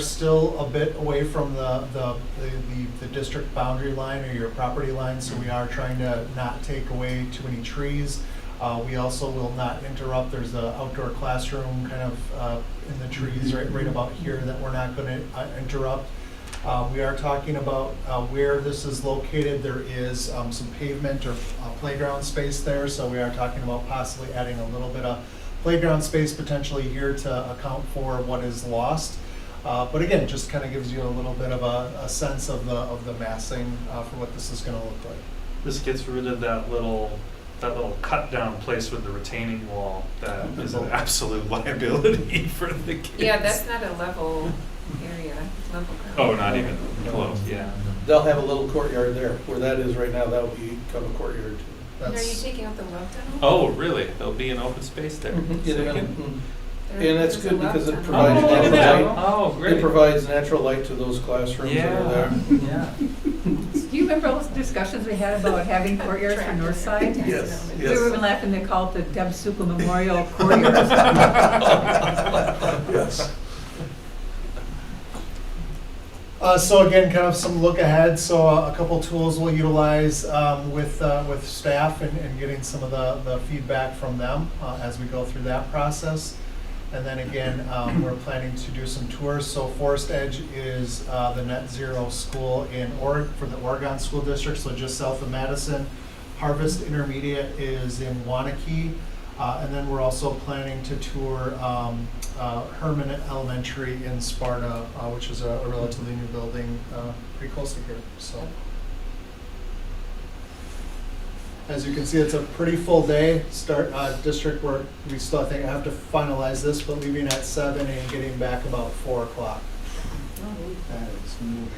still a bit away from the district boundary line or your property line, so we are trying to not take away too many trees. We also will not interrupt. There's an outdoor classroom kind of in the trees right about here that we're not going to interrupt. We are talking about where this is located. There is some pavement or playground space there, so we are talking about possibly adding a little bit of playground space potentially here to account for what is lost. But again, just kind of gives you a little bit of a sense of the massing for what this is going to look like. This gets rid of that little cut down place with the retaining wall that is an absolute liability for the kids. Yeah, that's not a level area, level ground. Oh, not even close, yeah. They'll have a little courtyard there, where that is right now, that will become a courtyard too. And are you taking out the love tunnel? Oh, really? There'll be an open space there. Yeah, they're gonna- And that's There's a good love because it tunnel. provides Oh, look at natural that. light. Oh, great. It provides natural light to those classrooms that are there. Yeah. Do you remember all those discussions we had about having courtyards for North Side? Yes, We were even laughing, they call it the Deb Supa Memorial Courtyards. Yes. So again, kind of some look ahead. So a couple tools we'll utilize with staff and getting some of the feedback from them as we go through that process. And then again, we're planning to do some tours. So Forest Edge is the net zero school for the Oregon School District, so just south of Madison. Harvest Intermediate is in Wanakee. And then we're also planning to tour Herman Elementary in Sparta, which is a relatively new building pretty close to here. So, as you can see, it's a pretty full day. District work, we still, I think, have to finalize this, but leaving at 7 and getting back about 4 o'clock. That is moving.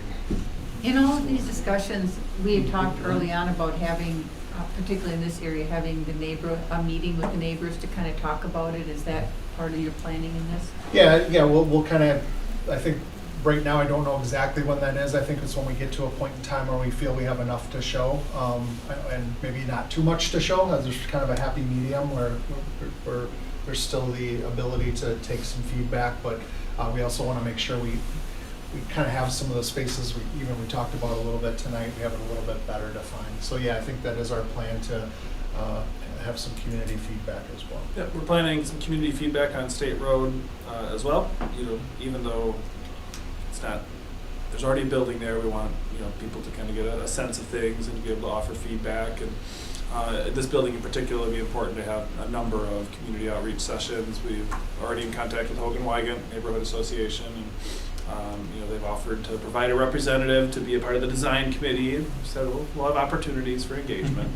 In all of these discussions, we had talked early on about having, particularly in this area, having a meeting with the neighbors to kind of talk about it. Is that part of your planning in this? Yeah, we'll kind of, I think, right now, I don't know exactly when that is. I think it's when we get to a point in time where we feel we have enough to show, and maybe not too much to show. There's kind of a happy medium where there's still the ability to take some feedback, but we also want to make sure we kind of have some of the spaces we talked about a little bit tonight. We have it a little bit better defined. So yeah, I think that is our plan to have some community feedback as well. Yeah, we're planning some community feedback on State Road as well. Even though it's not, there's already a building there. We want people to kind of get a sense of things and to be able to offer feedback. And This building in particular would be important to have a number of community outreach sessions. We've already in contact with Hogan Wygant Neighborhood Association, and they've offered to provide a representative to be a part of the design committee. And said we'll have opportunities for engagement,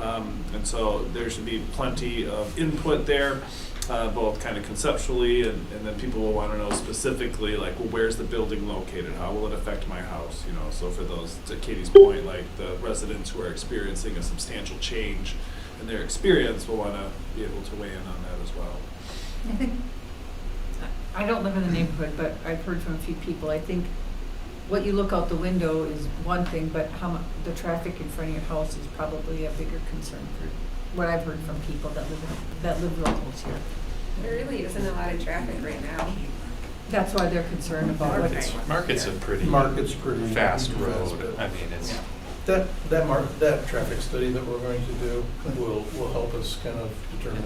and so there should be plenty of input there. Both kind of conceptually, and then people will want to know specifically, like, well, where's the building located? How will it affect my house? So for those, to Katie's point, like the residents who are experiencing a substantial change in their experience will want to be able to weigh in on that as well. I think, I don't live in the neighborhood, but I've heard from a few people, I think what you look out the window is one thing, but the traffic in front of your house is probably a bigger concern for what I've heard from people that live locals here. There really isn't a lot of traffic right now. That's why they're concerned about it. Market's a pretty fast road. I mean, it's That traffic study that we're going to do will help us kind of determine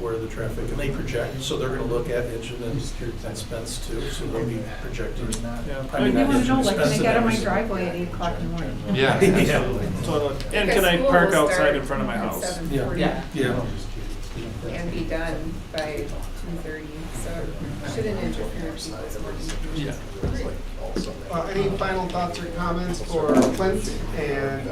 where the traffic, and they project, so they're gonna look at engine and expense too, so they'll be projecting. Yeah. You never know, like, can I expense get on my and driveway at 8:00 in the morning? yeah, absolutely. Totally. And can I park outside in front of my house? 7:40 Yeah. and be done by 2:30, so it shouldn't interfere with people's working. Yeah. Any final thoughts or comments for Clint and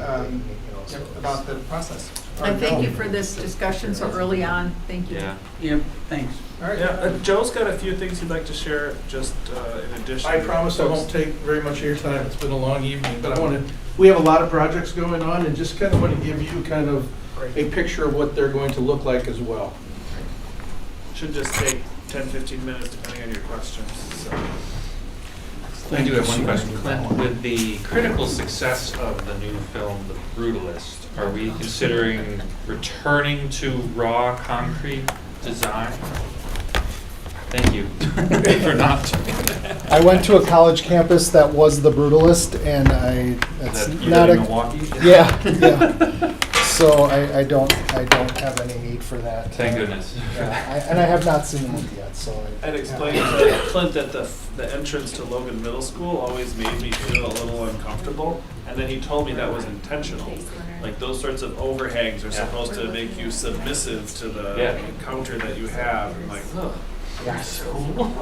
about the process? And thank you for this discussion so early on, thank you. Yeah. Yep, thanks. All right. Yeah. Joe's got a few things he'd like to share, just in addition. I promise I won't take very much of your time, it's been a long evening, but we have a lot of projects going on, and just kind of want to give you kind of a picture of what they're going to look like as well. Should just take 10-15 minutes depending on your questions. So. I do have one question, Clint. With the critical success of the new film, The Brutalist, are we considering returning to raw concrete design? Thank you for not. I went to a college campus that was the Brutalist, and that's You not live a in Milwaukee? yeah. So I don't have any need for that. Thank goodness. And I have not seen it yet. So I'd explained to Clint that the entrance to Logan Middle School always made me feel a little uncomfortable, and then he told me that was intentional. Like those sorts of overhangs are supposed to make you submissive to the encounter that you have. And like, ugh.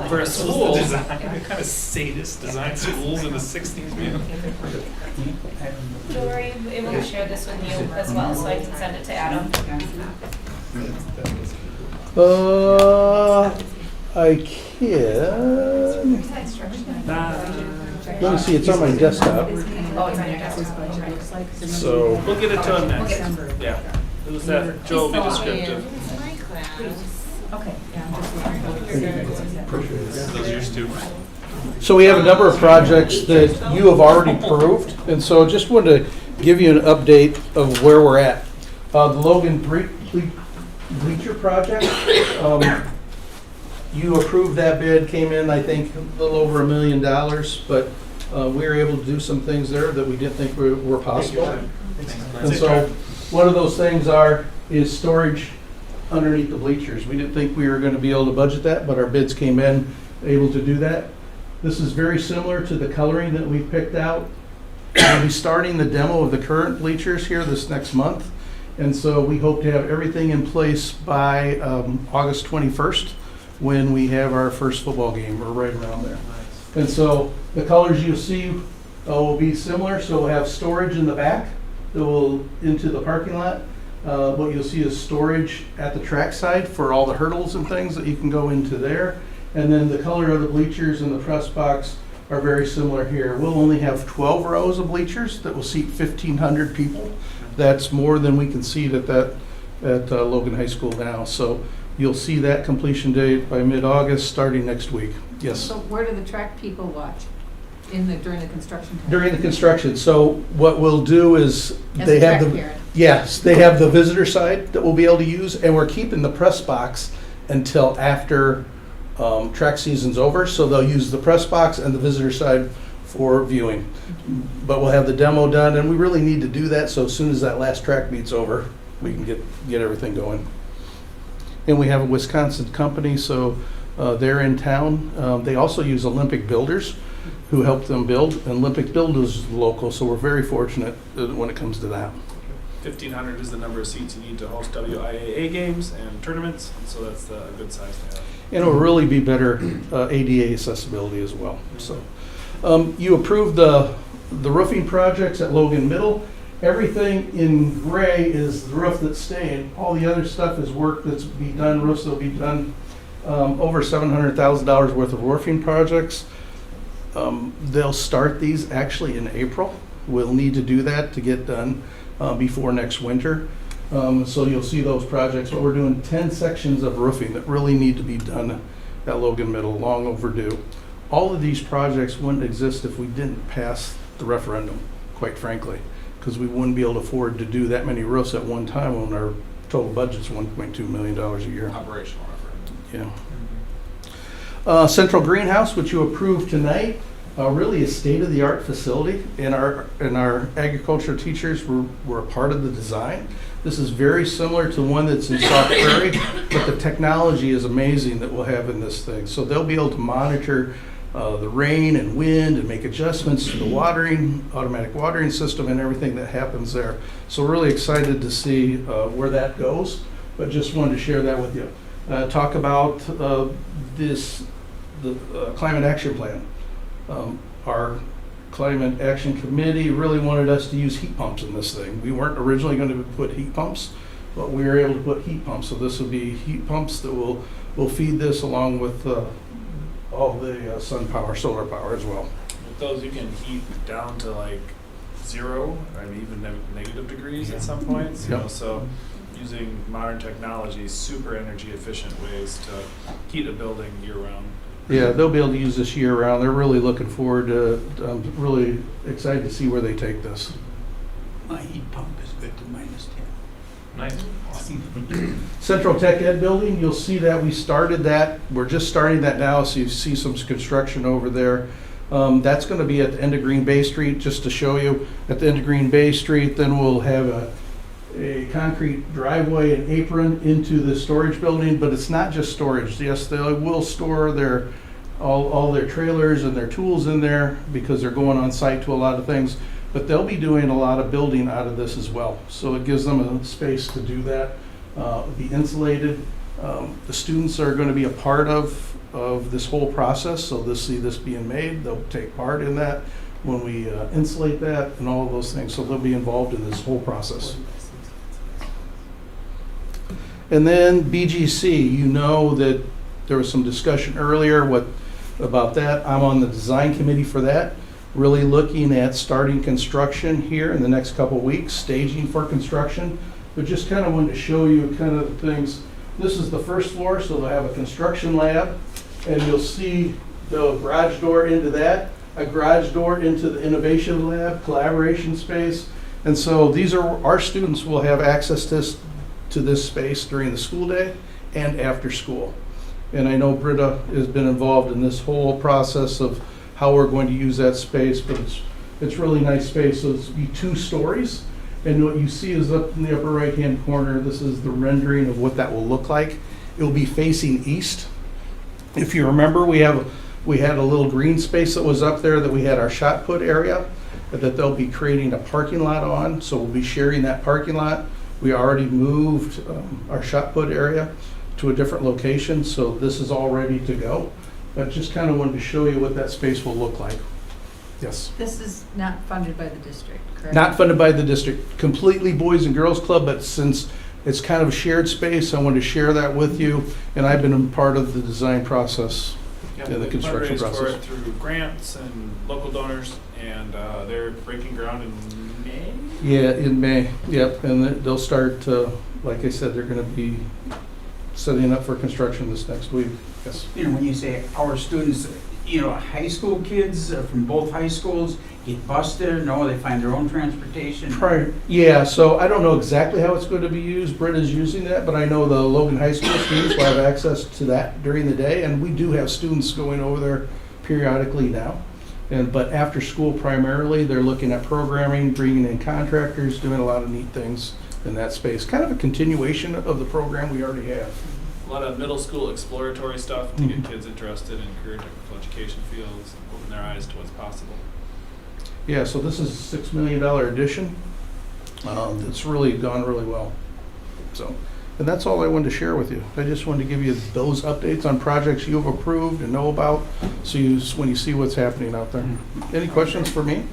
For a school design, kind of sadist design schools in the 60s, man. Joe, are you able to share this with you as well, so I can send it to Adam? I can. Let me see, it's on my desktop. So we'll get it to him next. Yeah. It was that Joe will be descriptive. Okay. Those are your students. So we have a number of projects that you have already approved, and so just wanted to give you an update of where we're at. The Logan Bleacher project, you approved that bid, came in, I think, a little over $1 million, but we were able to do some things there that we didn't think were possible. And so one of those things is storage underneath the bleachers. We didn't think we were going to be able to budget that, but our bids came in able to do that. This is very similar to the coloring that we picked out. We'll be starting the demo of the current bleachers here this next month, and so we hope to have everything in place by August 21st when we have our first football game, or right around there. And so the colors you'll see will be similar, so we'll have storage in the back that will into the parking lot. What you'll see is storage at the track side for all the hurdles and things that you can go into there. And then the color of the bleachers and the press box are very similar here. We'll only have 12 rows of bleachers that will seat 1,500 people. That's more than we can seat at Logan High School now. So you'll see that completion date by mid-August, starting next week. Yes. So where do the track people watch during the construction time? During the construction. So what we'll do is As they a have track the parent. yes, they have the visitor side that we'll be able to use, and we're keeping the press box until after track season's over. So they'll use the press box and the visitor side for viewing. But we'll have the demo done, and we really need to do that. So as soon as that last track meet's over, we can get everything going. And we have a Wisconsin company, so they're in town. They also use Olympic Builders, who helped them build. And Olympic Build is local, so we're very fortunate when it comes to that. 1,500 is the number of seats you need to host WIAA games and tournaments, and so that's a good size to have. And it'll really be better ADA accessibility as well. So, you approved the roofing projects at Logan Middle. Everything in gray is the roof that's staying. All the other stuff is work that's be done, roofs that'll be done. Over $700,000 worth of roofing projects. They'll start these actually in April. We'll need to do that to get done before next winter. So you'll see those projects, but we're doing 10 sections of roofing that really need to be done at Logan Middle, long overdue. All of these projects wouldn't exist if we didn't pass the referendum, quite frankly, because we wouldn't be able to afford to do that many roofs at one time when our total budget's $1.2 million a year. Operational effort. Yeah. Central Greenhouse, which you approved tonight, really a state-of-the-art facility, and our agriculture teachers were a part of the design. This is very similar to one that's in Sauk Prairie, but the technology is amazing that we'll have in this thing. So they'll be able to monitor the rain and wind and make adjustments to the watering, automatic watering system and everything that happens there. So really excited to see where that goes, but just wanted to share that with you. Talk about the climate action plan. Our climate action committee really wanted us to use heat pumps in this thing. We weren't originally going to put heat pumps, but we were able to put heat pumps. So this will be heat pumps that will feed this along with all the sun power, solar power as well. With those, you can heat down to like 0, I mean even negative degrees at some points. You know, so using modern technology, super energy efficient ways to heat a building year round. Yeah, they'll be able to use this year round. They're really looking forward to, I'm really excited to see where they take this. My heat pump is good to -10. Nice. Awesome. Central Tech Ed building, you'll see that we started that. We're just starting that now, so you see some construction over there. That's going to be at the end of Green Bay Street, just to show you. At the end of Green Bay Street, then we'll have a concrete driveway and apron into the storage building, but it's not just storage. Yes, they will store all their trailers and their tools in there because they're going on site to a lot of things, but they'll be doing a lot of building out of this as well. So it gives them a space to do that, be insulated. The students are going to be a part of this whole process, so they'll see this being made. They'll take part in that when we insulate that and all of those things. So they'll be involved in this whole process. And then BGC, you know that there was some discussion earlier about that. I'm on the design committee for that, really looking at starting construction here in the next couple of weeks, staging for construction. But just kind of wanted to show you kind of the things. This is the first floor, so they'll have a construction lab, and you'll see the garage door into that, a garage door into the innovation lab, collaboration space. And so these are, our students will have access to this space during the school day and after school. And I know Britta has been involved in this whole process of how we're going to use that space, but it's really nice space. So it's be 2 stories, and what you see is up in the upper right hand corner, this is the rendering of what that will look like. It will be facing east. If you remember, we had a little green space that was up there that we had our shot put area that they'll be creating a parking lot on, so we'll be sharing that parking lot. We already moved our shot put area to a different location, so this is all ready to go. But just kind of wanted to show you what that space will look like. Yes. This is not funded by the district, correct? Not funded by the district, completely Boys and Girls Club, but since it's kind of a shared space, I wanted to share that with you, and I've been a part of the design process and the construction process. For it through grants and local donors, and they're breaking ground in May? Yeah, in May, yep, and they'll start, like I said, they're gonna be setting up for construction this next week, yes. You know, when you say our students, you know, high school kids from both high schools get bused there? No, they find their own transportation? Yeah, so I don't know exactly how it's going to be used. Britta's using that, but I know the Logan High School students will have access to that during the day, and we do have students going over there periodically now. But after school primarily, they're looking at programming, bringing in contractors, doing a lot of neat things in that space. Kind of a continuation of the program we already have. A lot of middle school exploratory stuff to get kids interested in career technical education fields, open their eyes to what's possible. Yeah, so this is a $6 million addition. It's really gone really well. So, and that's all I wanted to share with you. I just wanted to give you those updates on projects you've approved and know about, so when you see what's happening out there. Any questions for me?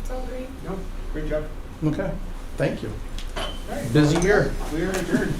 It's all great. No, great job. Okay, thank you. All right. Busy year. We are adjourned.